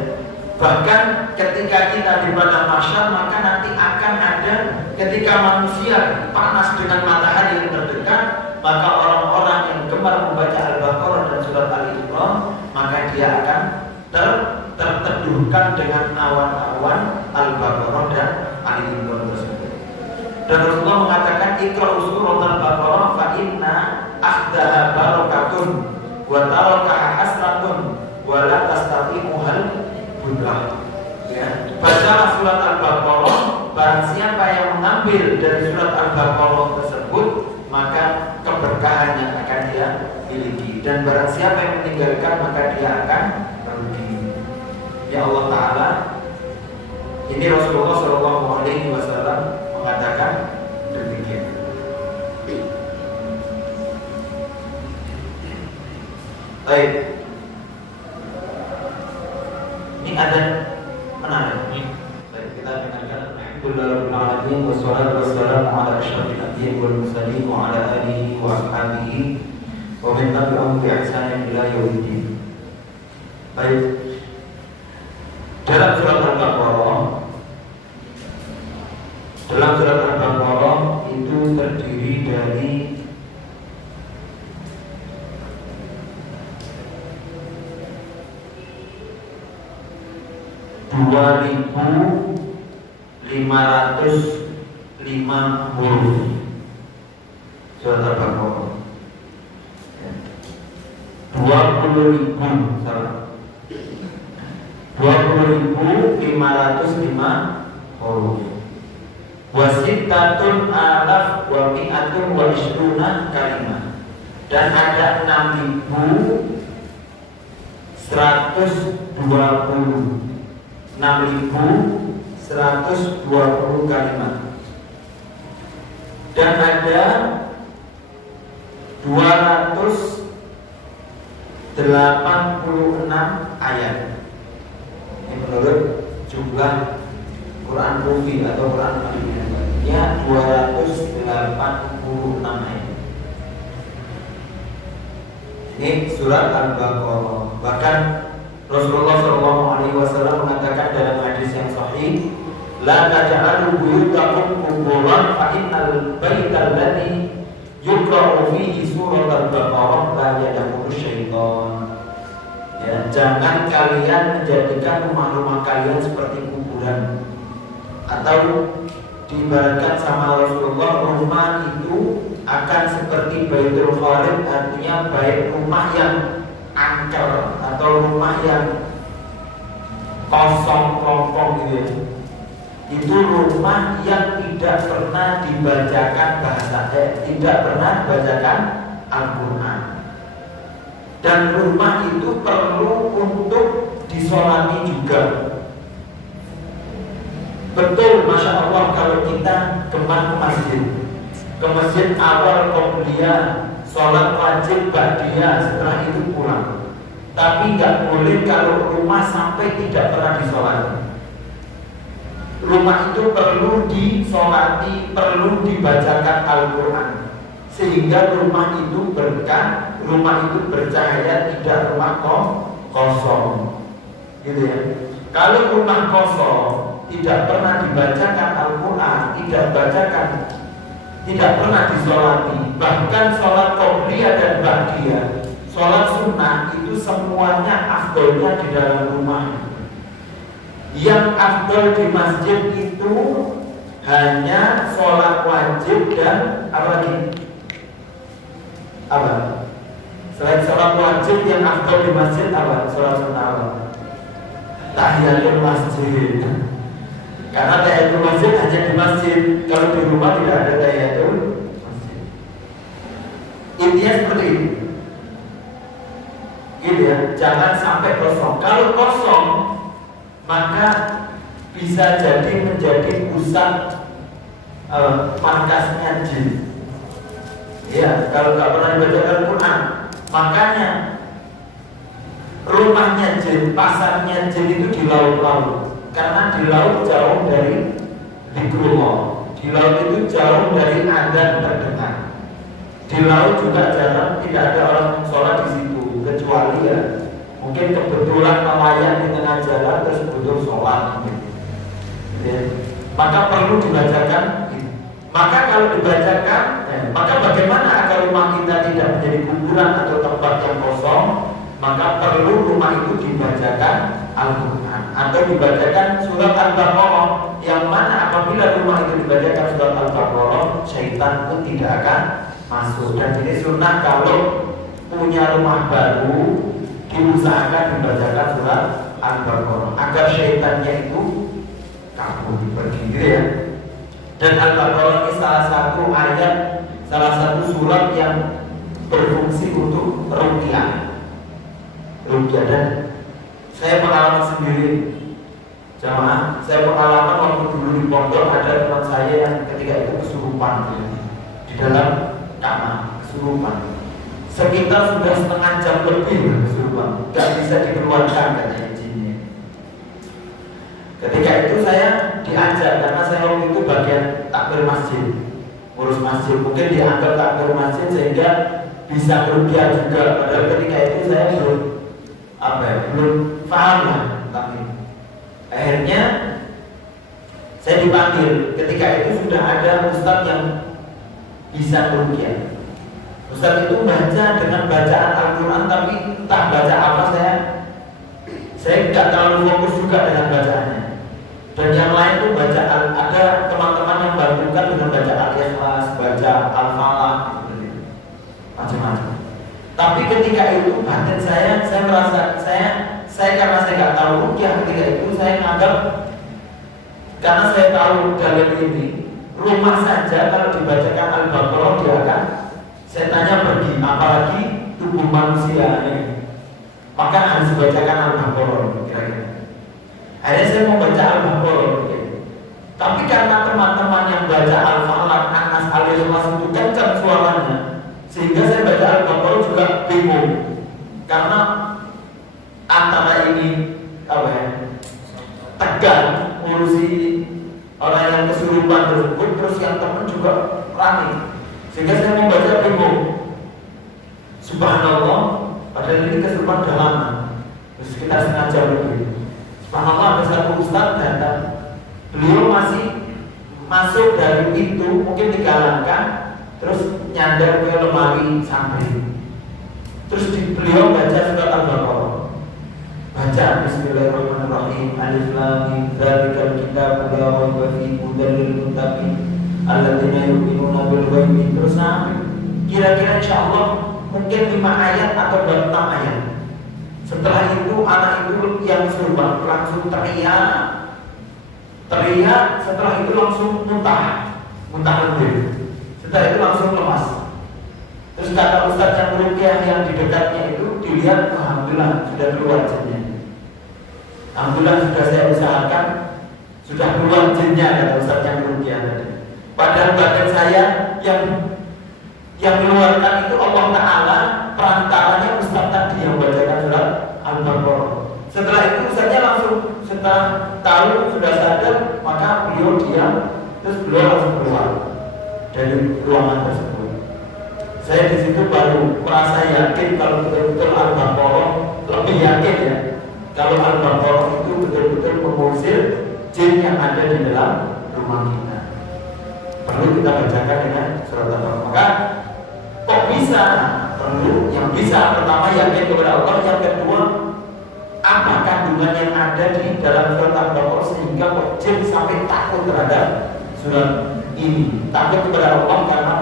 Bahkan ketika kita di padang mahsyar, maka nanti akan ada ketika manusia panas dengan matahari yang terdekat, maka orang-orang yang gemar membaca Al-Baqarah dan surat Ali Imran, maka dia akan terteduhkan dengan awan-awan Al-Baqarah dan Ali Imran tersebut. Dan Rasulullah mengatakan Iqra'u surat Al-Baqarah fa inna akhdaha barakatun wa tarakaha hasratun wa la tastati'uhal budlah. Ya, bacalah surat Al-Baqarah, barang siapa yang mengambil dari surat Al-Baqarah tersebut, maka keberkahannya akan dia miliki, dan barang siapa yang meninggalkan maka dia akan rugi. Ya Allah Ta'ala, ini Rasulullah SAW mengatakan demikian. Baik, ini ada menarik. Baik, kita dengarkan. Alhamdulillahirobbilalamin wassalatu wassalamu ala asyrofil anbiya'i wal mursalin wa ala alihi wa ashabihi wa man tabi'ahum bi ihsanin ila yaumiddin. Baik, dalam surat Al-Baqarah itu terdiri dari 2505 huruf surat Al-Baqarah. 20.000 salah. 20.505 huruf. Wasittatun alaf wa mi'atun wa ishruna kalimah. Dan ada 6.120 kalimat. Dan ada 286 ayat. Ini menurut jumlah Quran Kufi atau Quran Madinah, 286 ayat. Ini surat Al-Baqarah. Bahkan Rasulullah SAW mengatakan dalam hadis yang sahih, la taj'alu buyutakum quburan fa innal baital ladzi yuqra'u fihi surat Al-Baqarah la yadkhulu syaitan. Ya, jangan kalian menjadikan rumah-rumah kalian seperti kuburan. Atau diibaratkan sama Rasulullah, rumah itu akan seperti Baitul Kharib, artinya baik rumah yang angker atau rumah yang kosong kelompok gitu ya. Itu rumah yang tidak pernah dibacakan tidak pernah dibacakan Al-Quran. Dan rumah itu perlu untuk disolati juga. Betul, Masya Allah, kalau kita kemana ke masjid awal qobliyah, sholat wajib ba'diyah, setelah itu pulang. Tapi nggak boleh kalau rumah sampai tidak pernah disolati. Rumah itu perlu disolati, perlu dibacakan Al-Quran, sehingga rumah itu berkah, rumah itu bercahaya, tidak rumah kosong, gitu ya. Kalau rumah kosong, tidak pernah dibacakan Al-Quran, tidak pernah disolati, bahkan sholat qobliyah dan ba'diyah, sholat sunnah itu semuanya afdolnya di dalam rumah. Yang afdol di masjid itu hanya sholat wajib dan apa lagi? Apa? Selain sholat wajib yang afdol di masjid apa? Sholat sunnah apa? Tahiyatul masjid. Karena tahiyatul masjid hanya di masjid. Kalau di rumah tidak ada tahiyatul masjid. Intinya seperti ini. Gitu ya, jangan sampai kosong. Kalau kosong, maka bisa jadi menjadi pusat markasnya jin. Ya, kalau nggak pernah dibaca Al-Quran, makanya rumahnya jin, pasarnya jin itu di laut-laut. Karena di laut jauh dari zikrullah, di laut itu jauh dari adzan terdengar. Di laut juga jarang, tidak ada orang sholat di situ, kecuali ya mungkin kebetulan nelayan di tengah jalan terus butuh sholat gitu. Ya. Maka perlu dibacakan. Maka kalau dibacakan, maka bagaimana agar rumah kita tidak menjadi kuburan atau tempat yang kosong? Maka perlu rumah itu dibacakan Al-Quran atau dibacakan surat Al-Baqarah, yang mana apabila rumah itu dibacakan surat Al-Baqarah, syaitan pun tidak akan masuk. Dan ini sunnah kalau punya rumah baru, diusahakan dibacakan surat Al-Baqarah agar syaitannya itu kabur pergi, gitu ya. Dan Al-Baqarah ini salah satu ayat, salah satu surat yang berfungsi untuk ruqyah. Dan saya pengalaman sendiri, jamaah, saya pengalaman waktu dulu di pondok, ada teman saya yang ketika itu kesurupan di dalam kamar, kesurupan. Sekitar sudah setengah jam lebih kesurupan, gak bisa dikeluarkan katanya jinnya. Ketika itu saya diajak, karena saya waktu itu bagian takbir masjid, ngurus masjid, mungkin dianggap takbir masjid sehingga bisa ruqyah juga. Padahal ketika itu saya belum paham lah tentang ini. Akhirnya saya dipanggil. Ketika itu sudah ada ustadz yang bisa ruqyah. Ustadz itu baca dengan bacaan Al-Quran, tapi entah baca apa, saya tidak terlalu fokus juga dengan bacaannya. itu baca ada teman-teman yang bantukan dengan baca Al-Ikhlas, baca Al-Falaq, gitu, macam-macam. Tapi ketika itu batin saya merasa saya karena saya nggak tahu rukyah ketika itu saya nganggap, karena saya tahu dalil ini rumah saja kalau dibacakan Al-Baqarah dia akan setannya pergi, apalagi tubuh manusia ini. Maka harus dibacakan Al-Baqarah kira-kira. Akhirnya saya mau baca Al-Baqarah. Tapi karena teman-teman yang baca Al-Falaq, An-Nas, Al-Ikhlas itu kencang suaranya, sehingga saya baca Al-Baqarah juga bingung. Karena antara ini tegang ngurusi orang yang kesurupan tersebut, terus yang teman juga rame, sehingga saya mau baca bingung. Subhanallah, padahal ini kesurupan udah lama, sekitar setengah jam lebih. Subhanallah, ada satu ustaz datang, beliau masih masuk dari pintu, mungkin 3 langkah, terus nyandar ke lemari santri. Terus beliau baca surat Al-Baqarah. Baca Bismillahirrahmanirrahim. Alif lam mim dzalikal kitabu la raiba fihi hudan lil muttaqin alladzina yu'minuna bil ghaibi. Terus kira-kira insyaallah mungkin 5 ayat atau 6 ayat. Setelah itu anak itu yang suruh langsung teriak. Setelah itu langsung muntah lebih. Setelah itu langsung lemas. Terus kata ustaz yang rukyah yang di dekatnya itu dilihat, alhamdulillah sudah keluar jinnya. Alhamdulillah sudah saya usahakan sudah keluar jinnya, kata ustaz yang rukyah tadi. Padahal badan saya yang mengeluarkan itu Allah Ta'ala, perantaranya ustaz tadi yang bacakan surat Al-Baqarah. Setelah itu ustaznya langsung, setelah tahu sudah sadar, maka beliau diam, terus beliau langsung keluar dari ruangan tersebut. Saya di situ baru merasa yakin kalau betul-betul Al-Baqarah, lebih yakin ya, kalau Al-Baqarah itu betul-betul mengusir jin yang ada di dalam rumah kita. Perlu kita bacakan dengan surat Al-Baqarah. Maka kok bisa? Perlu yang bisa pertama yakin kepada Allah, yang kedua apa kandungan yang ada di dalam surat Al-Baqarah sehingga kok jin sampai takut terhadap surat ini, takut kepada Allah karena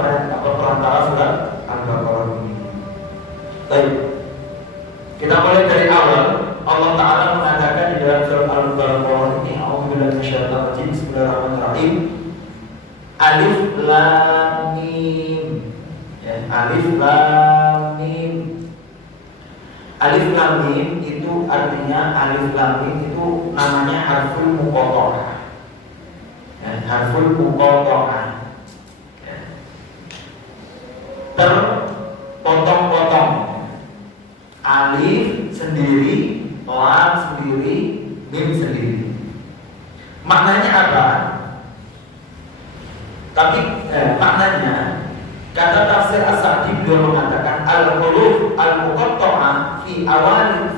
perantara surat Al-Baqarah ini. Baik, kita mulai dari awal. Allah Ta'ala mengatakan di dalam surat Al-Baqarah ini, A'udzubillahi minasyaitonir rajim, Bismillahirrahmanirrahim. Alif Lam Mim. Ya, Alif Lam Mim. Alif Lam Mim itu artinya, Alif Lam Mim itu namanya harful muqatta'ah. Harful muqatta'ah, terpotong-potong. Alif sendiri, lam sendiri, mim sendiri. Maknanya apa? Tapi maknanya kata tafsir As-Sa'di beliau mengatakan al-huruf al-muqatta'ah fi awal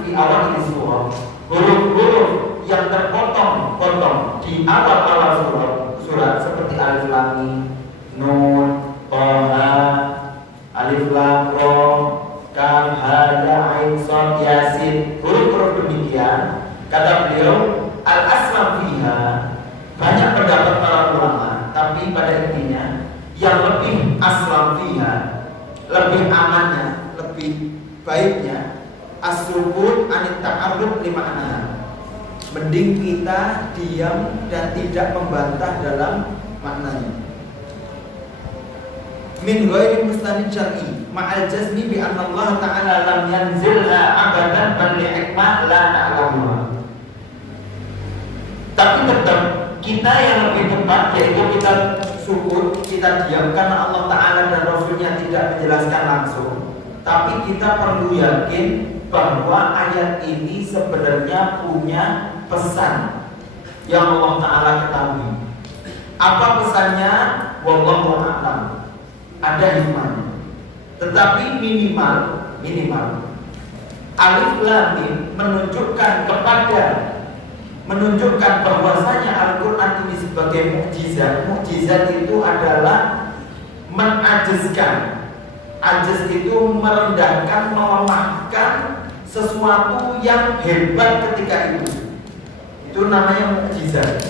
surah. Huruf-huruf yang terpotong-potong di awal surat seperti alif lam mim, nun, Taha, alif lam ra, kaf, ha, ya, ain, shad, yasin. Huruf-huruf demikian kata beliau al-aslam fiha, banyak pendapat para ulama, tapi pada intinya yang lebih aslam fiha, lebih amannya, lebih baiknya as-sukut anit ta'arrud li ma'na. Mending kita diam dan tidak membantah dalam maknanya. Min ghairi mustanid syar'i ma'al jazmi bi anna Allah Ta'ala lam yanzilha abadan bal li hikmah la na'lamuha. Tapi tetap kita yang lebih tepat yaitu kita sukut, kita diam karena Allah Ta'ala dan Rasulnya tidak menjelaskan langsung. Tapi kita perlu yakin bahwa ayat ini sebenarnya punya pesan yang Allah Ta'ala ketahui. Apa pesannya? Wallahu a'lam. Ada hikmahnya. Tetapi minimal alif lam mim menunjukkan bahwasanya Al-Quran ini sebagai mukjizat. Mukjizat itu adalah menajizkan. Ajiz itu merendahkan, melemahkan sesuatu yang hebat ketika itu. Itu namanya mukjizat.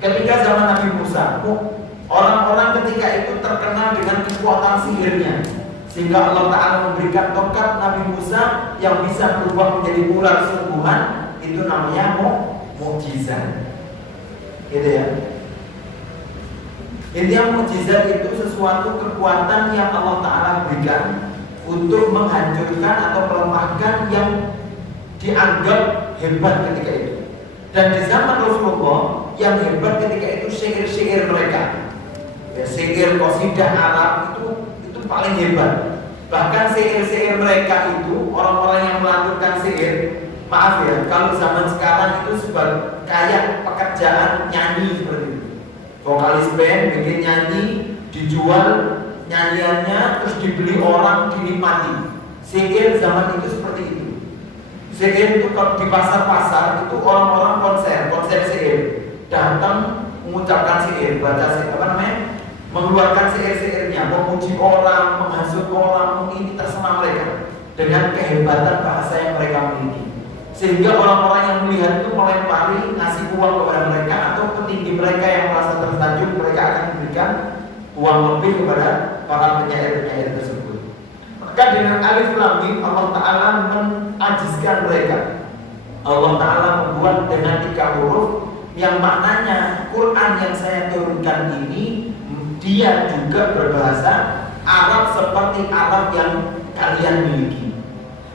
Ketika zaman Nabi Musa, orang-orang ketika itu terkenal dengan kekuatan sihirnya, sehingga Allah Ta'ala memberikan tongkat Nabi Musa yang bisa berubah menjadi ular sungguhan. Itu namanya mukjizat. Gitu ya. Intinya mukjizat itu sesuatu kekuatan yang Allah Ta'ala berikan untuk menghancurkan atau melemahkan yang dianggap hebat ketika itu. Dan di zaman Rasulullah yang hebat ketika itu syair-syair mereka. Ya, syair qasidah Arab itu paling hebat. Bahkan syair-syair mereka itu orang-orang yang melanturkan syair, maaf ya, kalau zaman sekarang itu sebagai kayak pekerjaan nyanyi seperti itu. Vokalis band bikin nyanyi, dijual nyanyiannya, terus dibeli orang, dinikmati. Syair zaman itu seperti itu. Syair itu kalau di pasar-pasar itu orang-orang konser syair, datang mengucapkan syair, baca syair, mengeluarkan syair-syairnya, memuji orang, menghasut orang, ini terserah mereka dengan kehebatan bahasa yang mereka miliki. Sehingga orang-orang yang melihat itu melempari, ngasih uang kepada mereka, atau petinggi mereka yang merasa tersanjung, mereka akan memberikan uang lebih kepada para penyair-penyair tersebut. Maka dengan alif lam mim Allah Ta'ala menajiskan mereka. Allah Ta'ala membuat dengan 3 huruf yang maknanya Quran yang saya turunkan ini dia juga berbahasa Arab seperti Arab yang kalian miliki,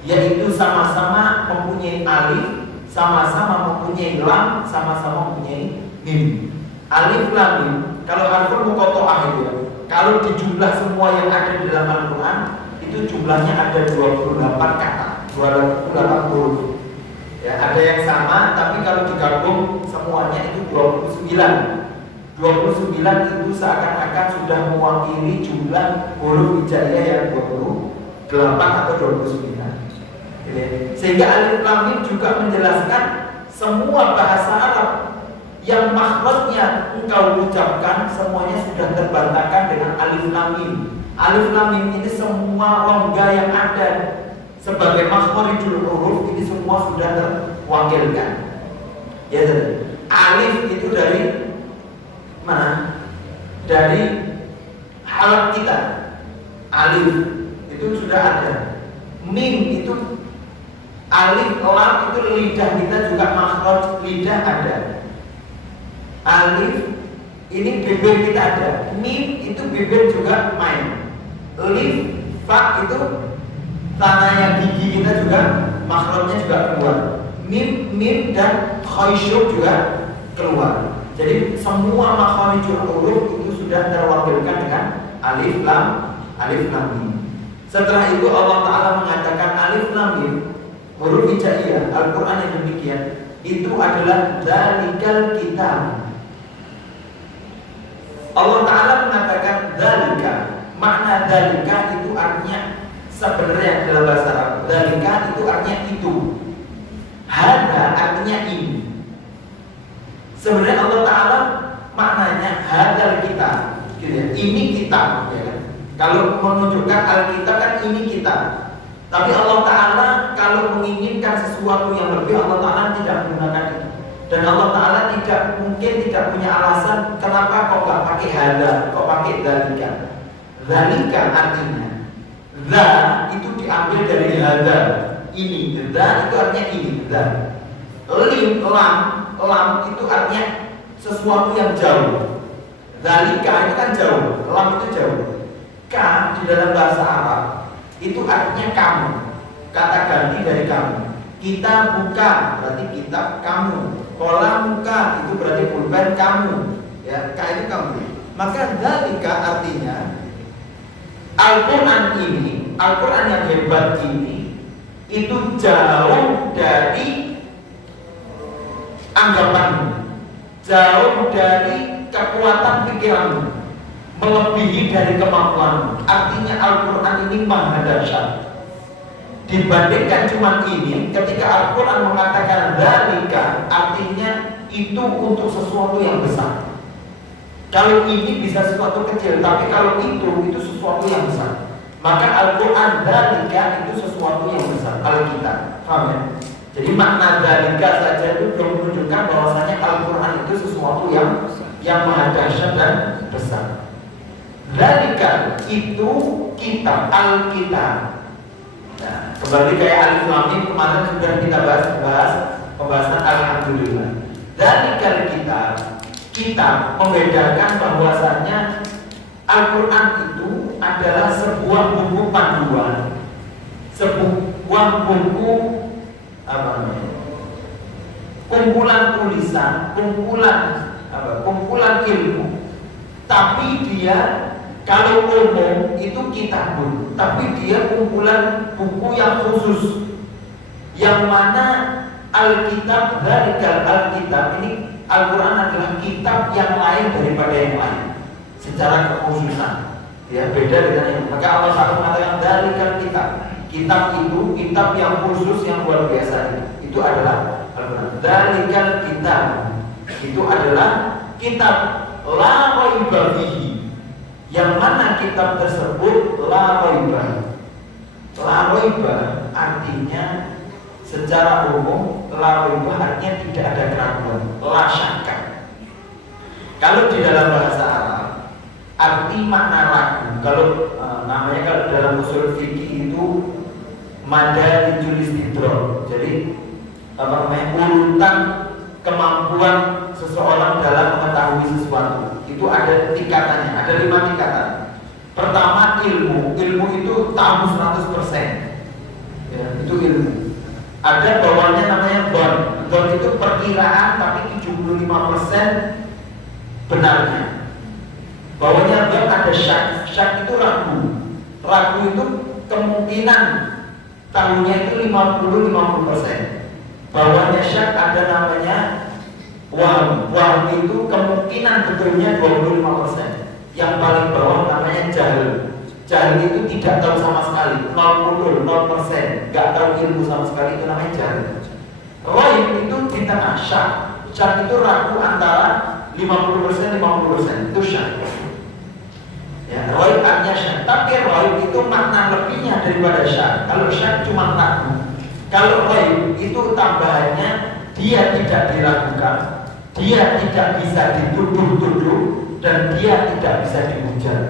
yaitu sama-sama mempunyai alif, sama-sama mempunyai lam, sama-sama mempunyai mim. Alif lam mim, kalau harful muqatta'ah itu, kalau dijumlah semua yang ada di dalam Al-Quran itu jumlahnya ada 28 kata, 28 huruf. Ya, ada yang sama, tapi kalau digabung semuanya itu 29. 29 itu seakan-akan sudah mewakili jumlah huruf hijaiyah yang 28 atau 29. Sehingga alif lam mim juga menjelaskan semua bahasa Arab yang makhrajnya engkau ucapkan semuanya sudah terbantahkan dengan alif lam mim. Alif lam mim ini semua rongga yang ada sebagai makhrarijul huruf ini semua sudah terwakilkan. Ya, alif itu dari mana? Dari halak kita. Alif itu sudah ada. Mim itu alif, lam itu lidah kita juga makhraj lidah ada. Alif ini bibir kita ada. Mim itu bibir juga main. Lif, fa itu tanah gigi kita juga makhrajnya juga keluar. Mim dan khaysyub juga keluar. Jadi semua makharijul huruf itu sudah terwakilkan dengan alif lam mim. Setelah itu Allah Ta'ala mengatakan alif lam mim huruf hijaiyah Al-Quran yang demikian itu adalah dzalikal kitab. Allah Ta'ala mengatakan dzalika. Makna dzalika itu artinya sebenarnya dalam bahasa Arab dzalika itu artinya itu. Hada artinya ini. Sebenarnya Allah Ta'ala maknanya hadal kita, gitu ya. Ini kita, ya kan? Kalau menunjukkan Alkitab kan ini kita. Tapi Allah Ta'ala kalau menginginkan sesuatu yang lebih, Allah Ta'ala tidak menggunakan itu. Dan Allah Ta'ala tidak punya alasan kenapa kok gak pakai hada, kok pakai dzalika. Dzalika artinya dza itu diambil dari hada, ini. Dza itu artinya ini, dza. Lam itu artinya sesuatu yang jauh. Dzalika itu kan jauh, lam itu jauh. Ka di dalam bahasa Arab itu artinya kamu, kata ganti dari kamu. Kita buka berarti kita kamu. Kolam muka itu berarti pulpen kamu. Ya, ka itu kamu. Maka dzalika artinya Al-Quran ini, Al-Quran yang hebat ini itu jauh dari anggapanmu, jauh dari kekuatan pikiranmu, melebihi dari kemampuanmu. Artinya Al-Quran ini maha dahsyat. Dibandingkan cuma ini, ketika Al-Quran mengatakan dzalika, artinya itu untuk sesuatu yang besar. Kalau ini bisa sesuatu kecil, tapi kalau itu sesuatu yang besar. Maka Al-Quran dzalika itu sesuatu yang besar. Kalau kita, paham ya? Jadi makna dzalika saja itu belum menunjukkan bahwasanya Al-Quran itu itu sesuatu yang maha dahsyat dan besar. Dzalika itu kitab Alkitab. Nah, kembali kayak Alif Lam Mim kemarin sudah kita bahas pembahasan alhamdulillah. Dzalikal kitab membedakan bahwasannya Al-Quran itu adalah sebuah buku panduan, sebuah buku kumpulan tulisan, kumpulan ilmu. Tapi dia kalau umum itu kitabun, tapi dia kumpulan buku yang khusus, yang mana Alkitab dari Alkitab ini Al-Quran adalah kitab yang lain daripada yang lain secara kekhususan. Ya, beda dengan yang. Maka Allah Taala mengatakan dari kitab itu kitab yang khusus yang luar biasa. Itu adalah Al-Quran. Dari kitab itu adalah kitab la raiba fihi, yang mana kitab tersebut la raiba. La raiba artinya secara umum, la raiba artinya tidak ada keraguan, la syakka. Kalau di dalam bahasa Arab arti makna ragu, kalau namanya kalau dalam usul fikih itu madarijul istidrak. Jadi urutan kemampuan seseorang dalam mengetahui sesuatu itu ada tingkatannya, ada 5 tingkatan. Pertama ilmu itu tahu 100%, ya, itu ilmu. Ada bawahnya namanya don itu perkiraan tapi 75% benarnya. Bawahnya don ada syak itu ragu itu kemungkinan tahunya itu 50%. Bawahnya syak ada namanya waham itu kemungkinan betulnya 25%. Yang paling bawah namanya jahil itu tidak tahu sama sekali, 0%, nggak tahu ilmu sama sekali, itu namanya jahil. Raib itu di tengah, syak itu ragu antara 50% itu syak. Ya, raib artinya syak, tapi raib itu makna lebihnya daripada syak. Kalau syak cuma ragu, kalau raib itu tambahannya dia tidak diragukan, dia tidak bisa dituduh-tuduh, dan dia tidak bisa dihujat.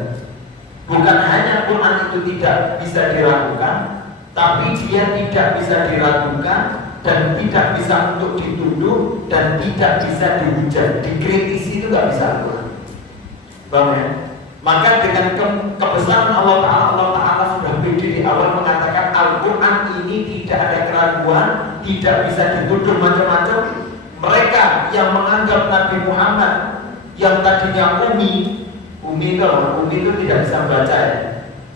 Bukan hanya Quran itu tidak bisa diragukan, tapi dia tidak bisa diragukan dan tidak bisa untuk dituduh dan tidak bisa dihujat, dikritisi itu nggak bisa Quran. Bang ya? Maka dengan kebesaran Allah Ta'ala sudah pede di awal mengatakan Al-Quran ini tidak ada keraguan, tidak bisa dituduh macam-macam. Mereka yang menganggap Nabi Muhammad yang tadinya umi itu tidak bisa membaca ya.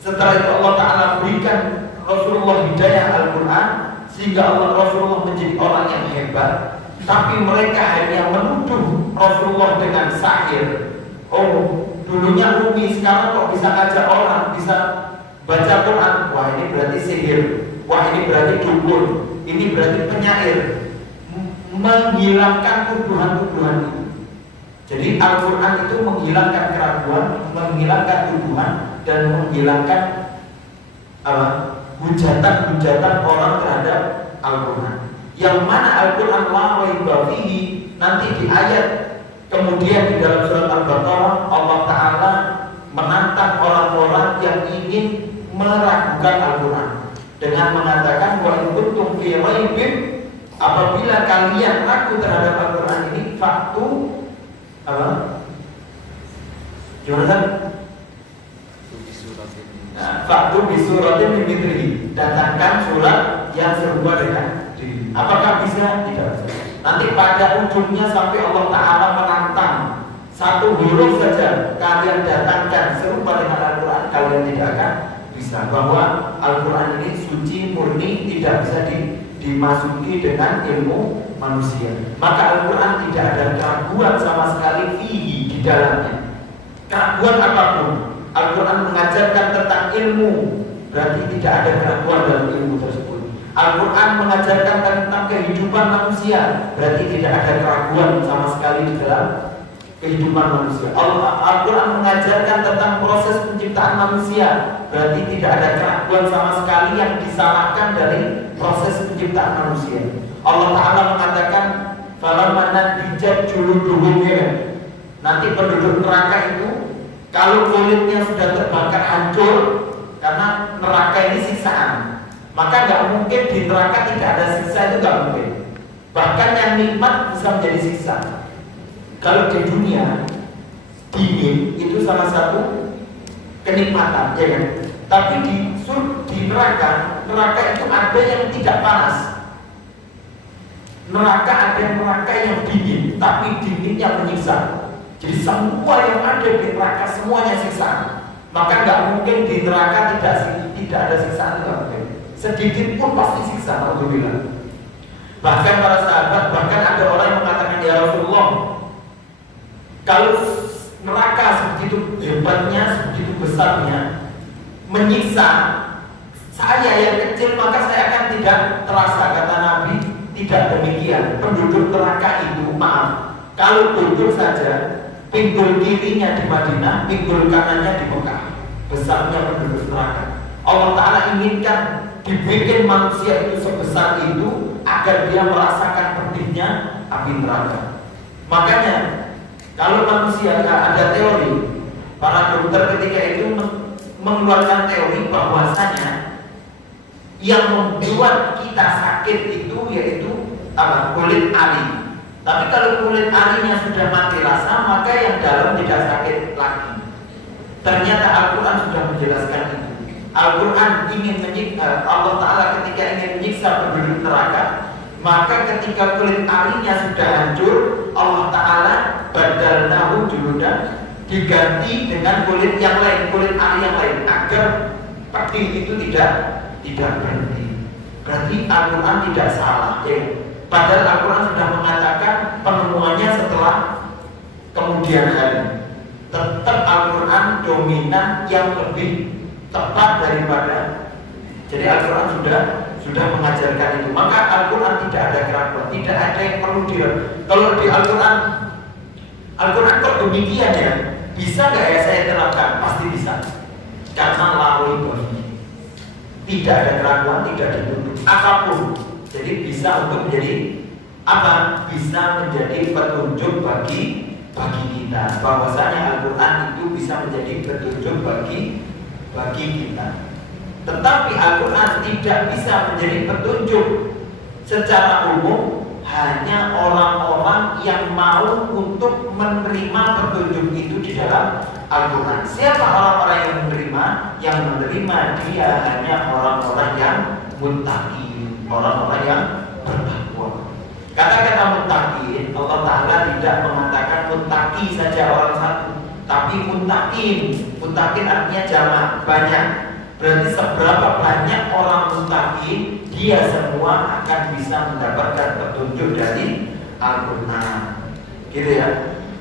Setelah itu Allah Ta'ala berikan Rasulullah hidayah Al-Quran sehingga Rasulullah menjadi orang yang hebat. Tapi mereka hanya menuduh Rasulullah dengan sahir. Oh, dulunya umi, sekarang kok bisa ngajak orang, bisa baca Quran. Wah, ini berarti sihir. Wah, ini berarti dukun. Ini berarti penyair. Menghilangkan tuduhan-tuduhan itu. Jadi Al-Quran itu menghilangkan keraguan, menghilangkan tuduhan, dan menghilangkan hujatan-hujatan orang terhadap Al-Quran. Yang mana Al-Quran la raiba fihi, nanti di ayat kemudian di dalam surat Al-Baqarah Allah Ta'ala menantang orang-orang yang ingin meragukan Al-Quran dengan mengatakan wa in kuntum fi raibin, apabila kalian ragu terhadap Al-Quran ini, faktu gimana kan? Faktu bisuratin min mithlihi, datangkan surat yang serupa dengan diri. Apakah bisa? Tidak bisa. Nanti pada ujungnya sampai Allah Ta'ala menantang, satu huruf saja kalian datangkan serupa dengan Al-Quran, kalian tidak akan bisa. Bahwa Al-Quran ini suci, murni, tidak bisa dimasuki dengan ilmu manusia. Maka Al-Quran tidak ada keraguan sama sekali fihi, di dalamnya. Keraguan apapun, Al-Quran mengajarkan tentang ilmu, berarti tidak ada keraguan dalam ilmu tersebut. Al-Quran mengajarkan tentang kehidupan manusia, berarti tidak ada keraguan sama sekali di dalam kehidupan manusia. Al-Quran mengajarkan tentang proses penciptaan manusia, berarti tidak ada keraguan sama sekali yang disalahkan dari proses penciptaan manusia. Allah Ta'ala mengatakan falamana dijat juluduhum, ya kan? Nanti penduduk neraka itu kalau kulitnya sudah terbakar hancur, karena neraka ini siksaan, maka nggak mungkin di neraka tidak ada siksa, itu nggak mungkin. Bahkan yang nikmat bisa menjadi siksa. Kalau di dunia dingin itu salah satu kenikmatan, ya kan? Tapi di neraka itu ada yang tidak panas. Neraka ada neraka yang dingin, tapi dinginnya menyiksa. Jadi semua yang ada di neraka semuanya siksa. Maka nggak mungkin di neraka tidak ada siksaan, nggak mungkin. Sedikit pun pasti siksa, alhamdulillah. Bahkan para sahabat, bahkan ada orang yang mengatakan, ya Rasulullah, kalau neraka sebegitu hebatnya, sebegitu besarnya, menyiksa saya yang kecil, maka saya akan tidak terasa. Kata Nabi, tidak demikian. Penduduk neraka itu, maaf, kalau duduk saja, pinggul kirinya di Madinah, pinggul kanannya di Mekah. Besarnya penduduk neraka. Allah Ta'ala inginkan dibikin manusia itu sebesar itu agar dia merasakan pedihnya api neraka. Makanya kalau manusia ada teori, para dokter ketika itu mengeluarkan teori bahwasanya yang membuat kita sakit itu yaitu kulit ari. Tapi kalau kulit arinya sudah mati rasa, maka yang dalam tidak sakit lagi. Ternyata Al-Quran sudah menjelaskan itu. Al-Quran ingin menyiksa, Allah Ta'ala ketika ingin menyiksa penduduk neraka, maka ketika kulit arinya sudah hancur, Allah Ta'ala badalnahu juludan, diganti dengan kulit yang lain, kulit ari yang lain, agar pedih itu tidak berhenti. Berarti Al-Quran tidak salah, ya. Padahal Al-Quran sudah mengatakan penemuannya setelah kemudian hari. Tetap Al-Quran dominan yang lebih tepat daripada. Jadi Al-Quran sudah mengajarkan itu. Maka Al-Quran tidak ada keraguan, tidak ada yang perlu kalau di Al-Quran kok demikian ya? Bisa nggak ya saya terapkan? Pasti bisa. Karena lalu itu tidak ada keraguan, tidak dituntut apapun. Jadi bisa untuk menjadi apa? Bisa menjadi petunjuk bagi kita. Bahwasanya Al-Quran itu bisa menjadi petunjuk bagi kita. Tetapi Al-Quran tidak bisa menjadi petunjuk secara umum. Hanya orang-orang yang mau untuk menerima petunjuk itu di dalam Al-Quran. Siapa orang-orang yang menerima? Yang menerima dia hanya orang-orang yang muttaqin, orang-orang yang bertakwa. Kata-kata muttaqin, Allah Ta'ala tidak mengatakan muttaqi saja orang satu, tapi muttaqin. Muttaqin artinya jamak, banyak. Berarti seberapa banyak orang muttaqin, dia semua akan bisa mendapatkan petunjuk dari Al-Quran. Gitu ya.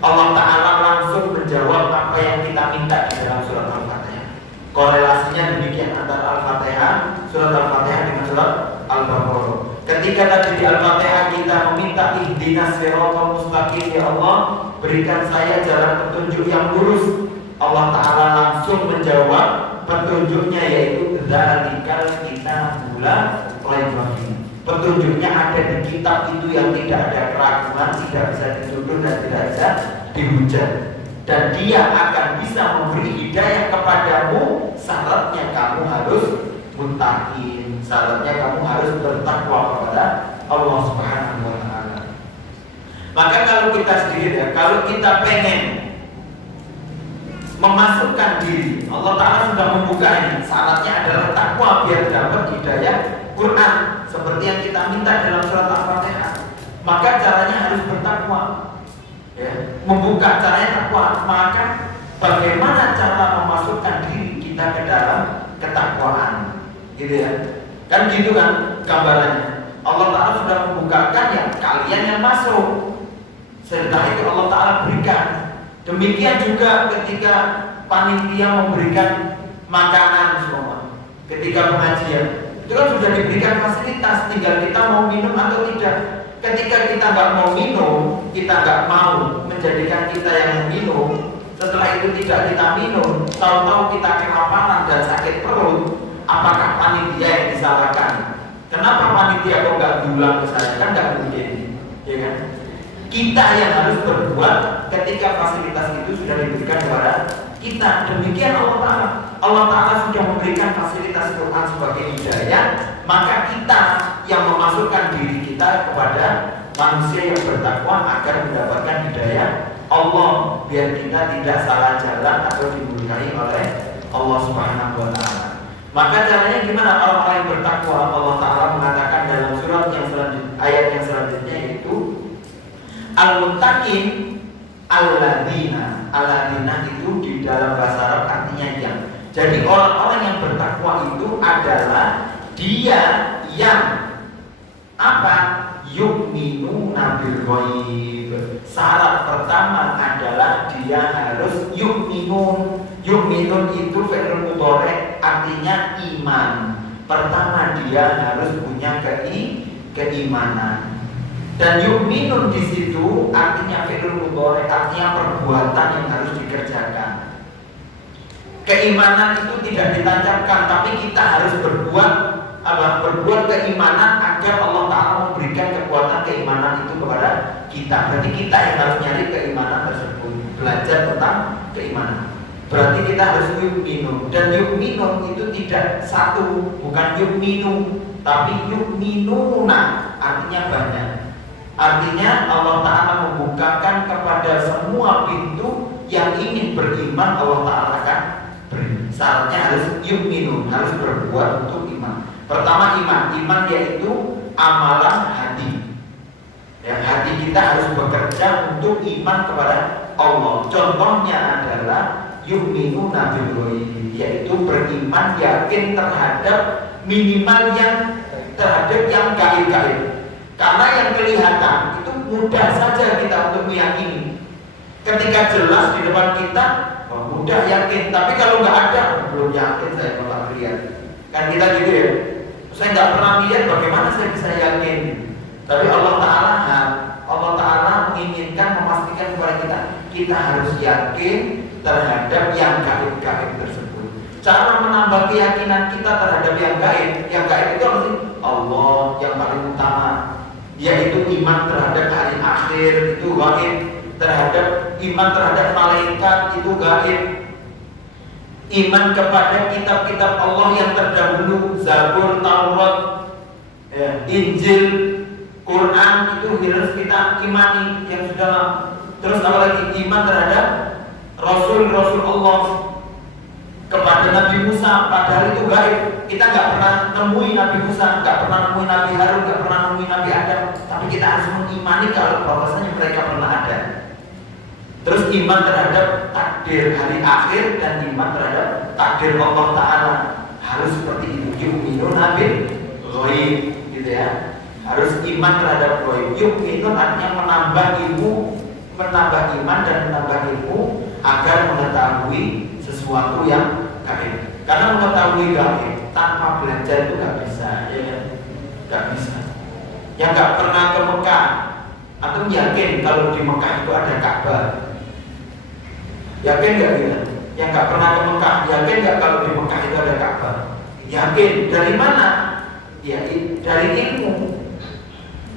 Allah Ta'ala langsung menjawab apa yang kita minta di dalam surat Al-Fatihah. Korelasinya demikian antara Al-Fatihah, surat Al-Fatihah dengan surat Al-Baqarah. Ketika tadi di Al-Fatihah kita meminta ihdinas siratal mustaqim, ya Allah, berikan saya jalan petunjuk yang lurus. Allah Ta'ala langsung menjawab petunjuknya, yaitu dzalikal kitabul la raiba fihi. Petunjuknya ada di kitab itu yang tidak ada keraguan, tidak bisa dituduh dan tidak bisa dihujat. Dan dia akan bisa memberi hidayah kepadamu. Syaratnya kamu harus muttaqin, syaratnya kamu harus bertakwa kepada Allah Subhanahu wa Ta'ala. Maka kalau kita sendiri ya, kalau kita pengen memasukkan diri, Allah Ta'ala sudah membuka ini. Syaratnya adalah takwa biar dapat hidayah Quran seperti yang kita minta dalam surat Al-Fatihah. Maka caranya harus bertakwa, ya. Membuka caranya takwa. Maka bagaimana cara memasukkan diri kita ke dalam ketakwaan, gitu ya. Kan gitu kan gambarannya. Allah Ta'ala sudah membukakan ya, kalian yang masuk. Setelah itu Allah Ta'ala berikan. Demikian juga ketika panitia memberikan makanan semua, ketika pengajian itu kan sudah diberikan fasilitas, tinggal kita mau minum atau tidak. Ketika kita nggak mau minum, kita nggak mau menjadikan kita yang minum. Setelah itu tidak kita minum, tahu-tahu kita kelaparan dan sakit perut. Apakah panitia yang disalahkan? Kenapa panitia kok nggak bilang ke saya? Kan nggak mungkin, ya kan? Kita yang harus berbuat ketika fasilitas itu sudah diberikan kepada kita. Demikian Allah Ta'ala. Allah Ta'ala sudah memberikan fasilitas Quran sebagai hidayah, maka kita yang memasukkan diri kita kepada manusia yang bertakwa agar mendapatkan hidayah Allah, biar kita tidak salah jalan atau dimurkai oleh Allah Subhanahu wa Ta'ala. Maka caranya gimana? Orang-orang yang bertakwa, Allah Ta'ala mengatakan dalam surat yang selanjutnya, ayat yang selanjutnya, yaitu Al-Muttaqin Alladzina itu di dalam bahasa Arab artinya yang. Jadi orang-orang yang bertakwa itu adalah dia yang apa? Yu'minuna bil ghaib. Syarat pertama adalah dia harus yu'minun. Yu'minun itu fi'il mudhari, artinya iman. Pertama dia harus punya keimanan. Dan yu'minun di situ artinya fi'il mudhari, artinya perbuatan yang harus dikerjakan. Keimanan itu tidak ditancapkan, tapi kita harus berbuat berbuat keimanan agar Allah Ta'ala memberikan kekuatan keimanan itu kepada kita. Berarti kita yang harus nyari keimanan tersebut, belajar tentang keimanan. Berarti kita harus yu'minun. Dan yu'minun itu tidak satu, bukan yu'minu, tapi yu'minuna, artinya banyak. Artinya Allah Ta'ala membukakan kepada semua pintu yang ingin beriman, Allah Ta'ala akan beri. Syaratnya harus yu'minun, harus berbuat untuk iman. Pertama iman yaitu amalan hati. Ya, hati kita harus bekerja untuk iman kepada Allah. Contohnya adalah yu'minuna bil ghaib, yaitu beriman yakin terhadap minimal terhadap yang gaib-gaib. Karena yang kelihatan itu mudah saja kita untuk meyakini. Ketika jelas di depan kita, mudah yakin. Tapi kalau nggak ada, belum yakin saya bakal lihat. Kan kita gitu ya. Saya nggak pernah lihat, bagaimana saya bisa yakin? Tapi Allah Ta'ala menginginkan memastikan kepada kita harus yakin terhadap yang gaib-gaib tersebut. Cara menambah keyakinan kita terhadap yang gaib itu apa sih? Allah yang paling utama, yaitu iman terhadap hari akhir itu gaib, terhadap iman terhadap malaikat itu gaib. Iman kepada kitab-kitab Allah yang terdahulu, Zabur, Taurat, Injil, Quran, itu harus kita imani yang sudah lama. Terus apalagi iman terhadap Rasul Allah, kepada Nabi Musa, padahal itu gaib. Kita nggak pernah nemui Nabi Musa, nggak pernah nemui Nabi Harun, nggak pernah nemui Nabi Adam, tapi kita harus mengimani kalau bahwasanya mereka pernah ada. Terus iman terhadap takdir hari akhir dan iman terhadap takdir Allah Ta'ala harus seperti itu. Yu'minuna bil ghaib, gitu ya. Harus iman terhadap ghaib. Yu'minun artinya menambah ilmu, menambah iman dan menambah ilmu agar mengetahui sesuatu yang gaib. Karena mengetahui gaib tanpa belajar itu nggak bisa, ya kan? Nggak bisa. Yang nggak pernah ke Mekah atau yakin kalau di Mekah itu ada Ka'bah. Yakin nggak kita? Yang nggak pernah ke Mekah, yakin nggak kalau di Mekah itu ada Ka'bah? Yakin. Dari mana? Ya dari ilmu.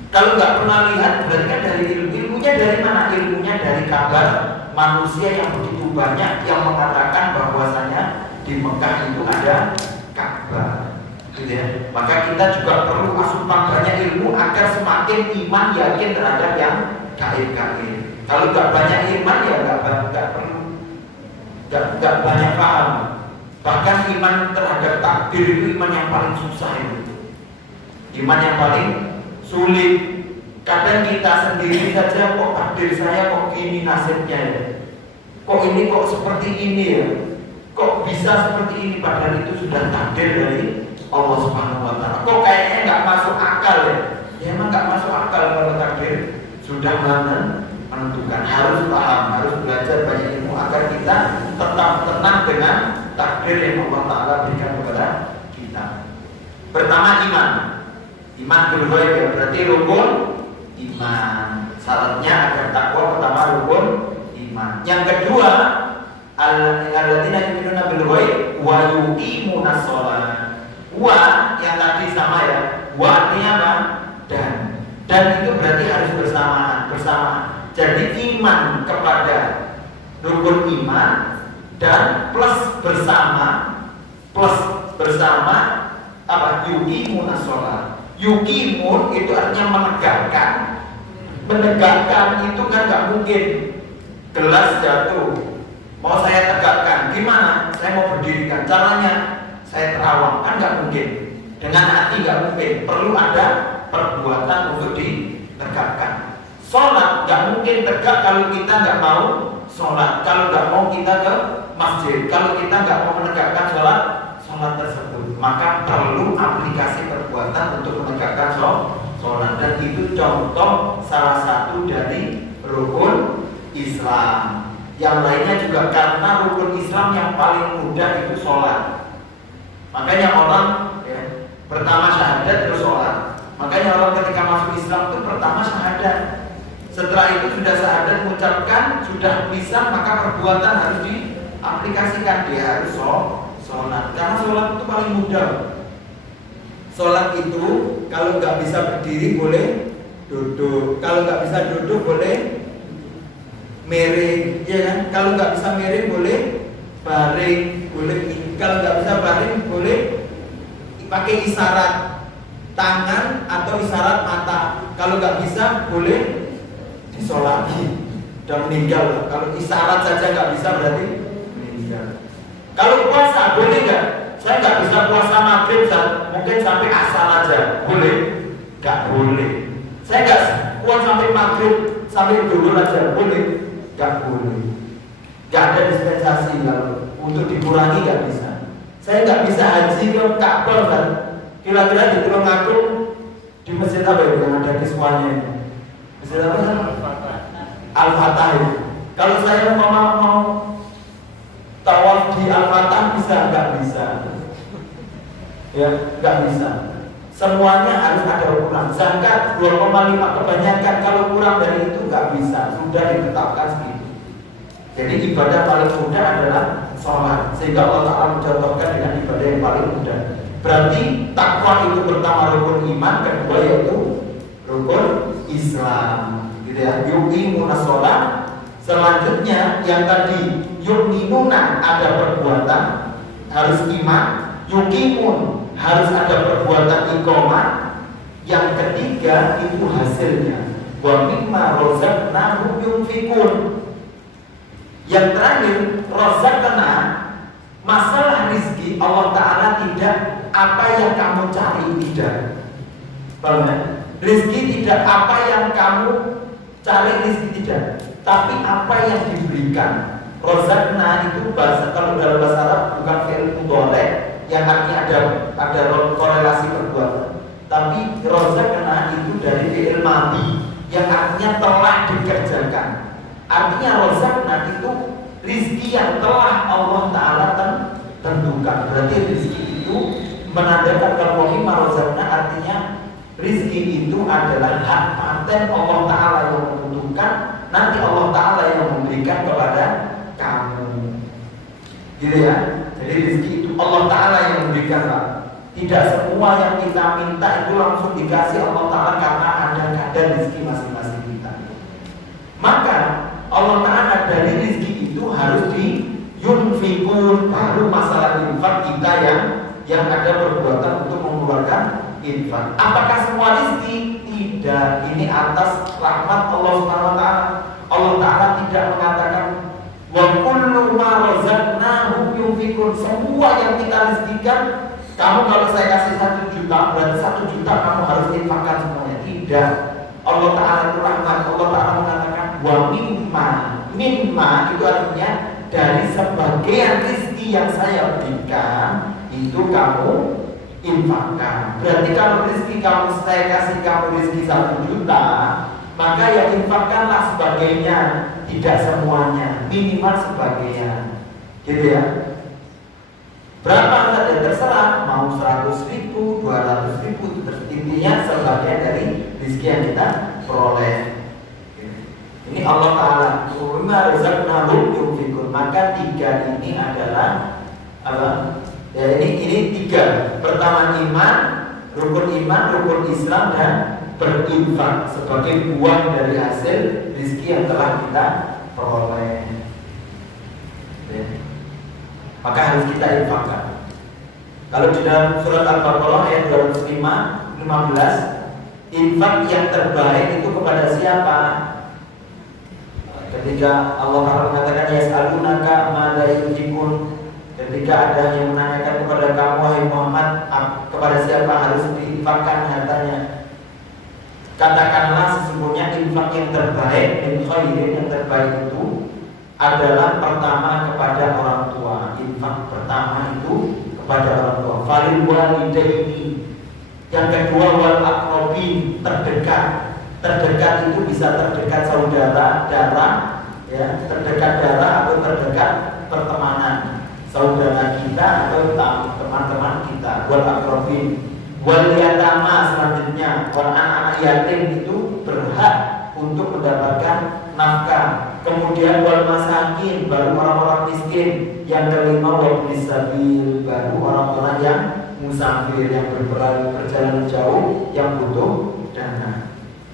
Kalau nggak pernah lihat, berarti kan dari ilmu. Ilmunya dari mana? Ilmunya dari kabar manusia yang begitu banyak yang mengatakan bahwasanya di Mekah itu ada Ka'bah. Gitu ya. Maka kita juga perlu asupan banyak ilmu agar semakin iman yakin terhadap yang gaib-gaib. Kalau nggak banyak iman ya nggak perlu. Gak banyak paham. Bahkan iman terhadap takdir itu iman yang paling susah itu. Iman yang paling sulit. Kadang kita sendiri saja, kok takdir saya kok gini nasibnya ya, kok ini kok seperti ini ya, kok bisa seperti ini, padahal itu sudah takdir dari Allah Subhanahu wa Ta'ala. Kok kayaknya nggak masuk akal ya? Ya emang nggak masuk akal kalau takdir sudah menentukan. Harus paham, harus belajar banyak ilmu agar kita tetap tenang dengan takdir yang Allah Ta'ala berikan kepada kita. Pertama iman bil ghaib ya, berarti rukun iman. Syaratnya agar takwa pertama rukun iman. Yang kedua alladzina yu'minuna bil ghaib wa yuqimunas shalah. Wa yang tadi sama ya. Wa artinya apa? Dan itu berarti harus bersamaan. bersama. Jadi iman kepada rukun iman dan plus bersama apa? Yuqimun as-shalah. Yuqimun itu artinya menegakkan itu kan nggak mungkin gelas jatuh mau saya tegakkan, gimana? Saya mau berdirikan, caranya saya terawang, kan nggak mungkin. Dengan hati nggak mungkin, perlu ada perbuatan untuk ditegakkan. Sholat nggak mungkin tegak kalau kita nggak mau sholat, kalau nggak mau kita ke masjid, kalau kita nggak mau menegakkan sholat tersebut, maka perlu aplikasi perbuatan untuk menegakkan sholat. Dan itu contoh salah satu dari rukun Islam. Yang lainnya juga karena rukun Islam yang paling mudah itu sholat. Makanya orang pertama syahadat terus sholat. Makanya orang ketika masuk Islam itu pertama syahadat. Setelah itu sudah syahadat mengucapkan, sudah bisa, maka perbuatan harus diaplikasikan. Dia harus sholat. Karena sholat itu paling mudah. Sholat itu kalau nggak bisa berdiri boleh duduk. Kalau nggak bisa duduk boleh miring, ya kan? Kalau nggak bisa miring boleh baring, boleh. Kalau nggak bisa baring boleh pakai isyarat tangan atau isyarat mata. Kalau nggak bisa boleh disolati dan meninggal. Kalau isyarat saja nggak bisa berarti meninggal. Kalau puasa boleh nggak? Saya nggak bisa puasa maghrib, mungkin sampai asar aja. Boleh? Nggak boleh. Saya nggak kuat sampai maghrib, sampai dulu aja. Boleh? Nggak boleh. Nggak ada dispensasi kalau untuk dikurangi nggak bisa. Saya nggak bisa haji ke Ka'bah kan? Kira-kira di Tulungagung di masjid apa yang ada kiswahnya ini? Masjid apa kan? Al-Fatah itu. Kalau saya mau tawaf di Al-Fatah bisa? Nggak bisa. Ya, nggak bisa. Semuanya harus ada ukuran. Zakat 2,5 kebanyakan, kalau kurang dari itu nggak bisa. Sudah ditetapkan segitu. Jadi ibadah paling mudah adalah sholat. Sehingga Allah Ta'ala mencontohkan dengan ibadah yang paling mudah. Berarti takwa itu pertama rukun iman, kedua yaitu rukun Islam. Gitu ya. Yuqimuna sholat. Selanjutnya yang tadi yuqimuna ada perbuatan, harus iman. Yuqimun harus ada perbuatan iqamah. Yang ketiga itu hasilnya. Wa mimma razaqnahum yunfikun. Yang terakhir razaqna, masalah rizki Allah Ta'ala tidak apa yang kamu cari, tidak. Paham ya? Rizki tidak apa yang kamu cari, rizki tidak, tapi apa yang diberikan. Razaqna itu bahasa, kalau dalam bahasa Arab bukan fi'il mudhari yang artinya ada korelasi perbuatan, tapi razaqna itu dari fi'il madhi yang artinya telah dikerjakan. Artinya razaqna itu rizki yang telah Allah Ta'ala tentukan. Berarti rizki itu menandakan kalau mimma razaqna, artinya rizki itu adalah hak paten Allah Ta'ala yang menentukan. Nanti Allah Ta'ala yang memberikan kepada kamu. Gitu ya. Jadi rizki itu Allah Ta'ala yang memberikan, Pak. Tidak semua yang kita minta itu langsung dikasih Allah Ta'ala, karena ada kadar rizki masing-masing kita. Maka Allah Ta'ala dari rizki itu harus diyunfikun. Baru masalah infak kita yang ada perbuatan untuk mengeluarkan infak. Apakah semua rizki? Tidak. Ini atas rahmat Allah Subhanahu wa Ta'ala. Allah Ta'ala tidak mengatakan wa kullu ma razaqnahum yunfikun. Semua yang kita rizkikan, kamu kalau saya kasih 1 juta, berarti 1 juta kamu harus infakkan semuanya. Tidak. Allah Ta'ala itu rahmat. Allah Ta'ala mengatakan wa mimma itu artinya dari sebagian rizki yang saya berikan itu kamu infakkan. Berarti kalau rizki kamu, saya kasih kamu rizki 1 juta, maka ya infakkanlah sebagainya, tidak semuanya, minimal sebagian. Gitu ya. Berapa saja terserah, mau 100.000, 200.000, intinya sebagian dari rizki yang kita peroleh. Ini Allah Ta'ala mimma razaqnahum yunfikun. Maka 3 ini adalah apa? Ya, ini 3. Pertama iman, rukun Islam dan berinfak sebagai buah dari hasil rezeki yang telah kita peroleh. Ya. Maka harus kita infakkan. Kalau di dalam surat Al-Baqarah ayat 215, infak yang terbaik itu kepada siapa? Ketika Allah Ta'ala mengatakan yas'alunaka madza yunfiqun, ketika ada yang menanyakan kepada kamu wahai Muhammad, kepada siapa harus diinfakkan hartanya, katakanlah sesungguhnya infak yang terbaik, min khairin, yang terbaik itu adalah pertama kepada orang tua. Infak pertama itu kepada orang tua. Falil walidaini. Yang kedua wal aqrabin, terdekat. Terdekat itu bisa terdekat saudara, darah, ya, terdekat darah atau terdekat pertemanan, saudara kita atau teman-teman kita. Wal aqrabin. Wal yatama, selanjutnya orang anak yatim itu berhak untuk mendapatkan nafkah. Kemudian wal masakin, baru orang-orang miskin. Yang kelima wal sabil, baru orang-orang yang musafir, yang berjalan jauh, yang butuh dana.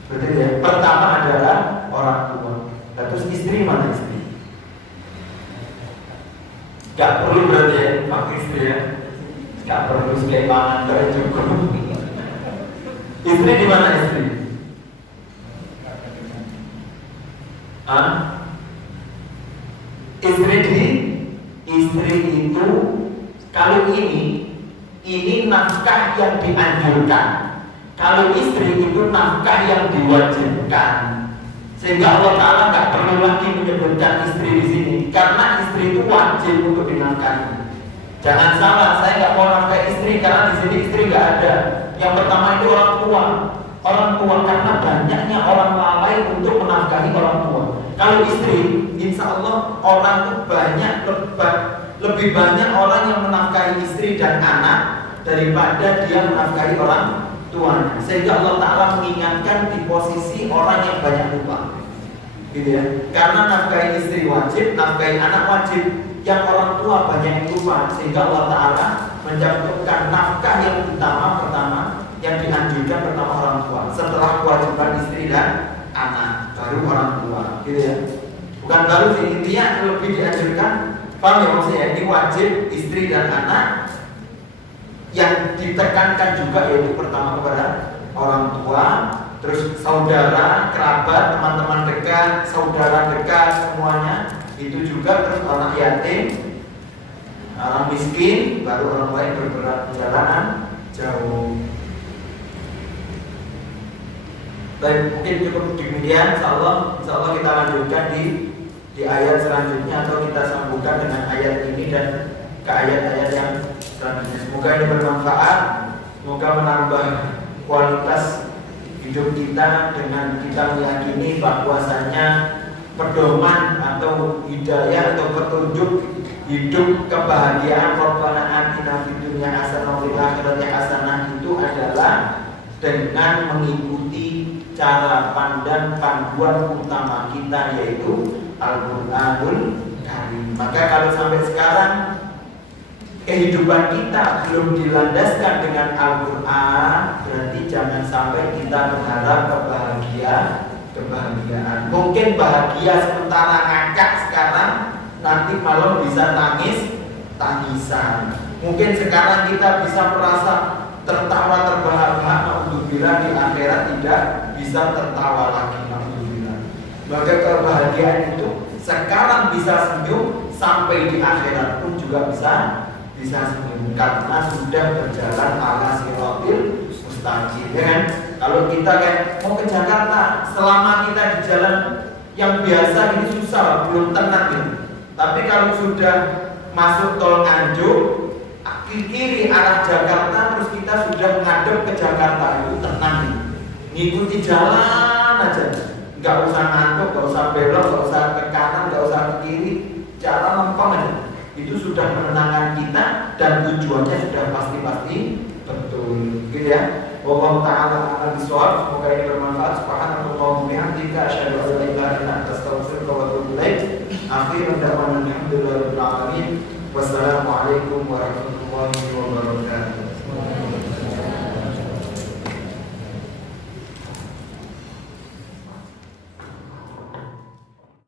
Betul ya. Pertama adalah orang tua. Terus istri, mana istri? Gak perlu berarti ya, pakai istri ya. Gak perlu sebagai pangan dari cukup. Istri di mana istri? Istri itu kalau ini nafkah yang dianjurkan. Kalau istri itu nafkah yang diwajibkan. Sehingga Allah Ta'ala nggak perlu lagi menyebutkan istri di sini, karena istri itu wajib untuk dinafkahi. Jangan salah, saya nggak mau nafkah istri karena di sini istri nggak ada. Yang pertama itu orang tua. Orang tua, karena banyaknya orang lalai untuk menafkahi orang tua. Kalau istri, insya Allah orang itu lebih banyak orang yang menafkahi istri dan anak daripada dia menafkahi orang tuanya. Sehingga Allah Ta'ala mengingatkan di posisi orang yang banyak lupa, gitu ya. Karena nafkahi istri wajib, nafkahi anak wajib. Yang orang tua banyak yang lupa, sehingga Allah Ta'ala mencantumkan nafkah yang utama pertama, yang dianjurkan pertama orang tua, setelah kewajiban istri dan anak, baru orang tua, gitu ya. Bukan baru sih, intinya lebih dianjurkan. Paham ya maksudnya? Ini wajib istri dan anak. Yang ditekankan juga yaitu pertama kepada orang tua, terus saudara, kerabat, teman-teman dekat, saudara dekat, semuanya itu juga, terus anak yatim, orang miskin, baru orang lain berperjalanan jauh. Baik, mungkin cukup demikian. Insya Allah kita lanjutkan di ayat selanjutnya, atau kita sambungkan dengan ayat ini dan ke ayat-ayat yang selanjutnya. Semoga ini bermanfaat, semoga menambah kualitas hidup kita dengan kita meyakini bahwasanya pedoman atau hidayah atau petunjuk hidup kebahagiaan Rabbana atina fid dunya hasanah wa fil akhirati hasanah itu adalah dengan mengikuti cara pandang panduan utama kita, yaitu Al-Qur'anul Karim. Maka kalau sampai sekarang kehidupan kita belum dilandaskan dengan Al-Quran, berarti jangan sampai kita berharap kebahagiaan. Mungkin bahagia sementara ngakak sekarang, nanti malam bisa tangisan. Mungkin sekarang kita bisa merasa tertawa terbahak-bahak, alhamdulillah, di akhirat tidak bisa tertawa lagi, alhamdulillah. Maka kebahagiaan itu sekarang bisa senyum, sampai di akhirat pun juga bisa senyum, karena sudah berjalan ala siratil mustaqim, ya kan? Kalau kita kayak mau ke Jakarta, selama kita di jalan yang biasa ini susah, belum tenang gitu. Tapi kalau sudah masuk tol Nganjuk, kiri arah Jakarta, terus kita sudah ngadep ke Jakarta, itu tenang gitu. Ngikuti jalan aja, nggak usah ngantuk, nggak usah belok, nggak usah ke kanan, nggak usah ke kiri, jalan lempeng aja. Itu sudah menenangkan kita dan tujuannya sudah pasti betul, gitu ya. Wallahu ta'ala a'lam bishawab. Semoga ini bermanfaat. Subhanallah wa bihamdika, asyhadu an la ilaha illa anta, astaghfiruka wa atubu ilaik. Akhiran da'wana alhamdulillahi rabbil alamin. Wassalamu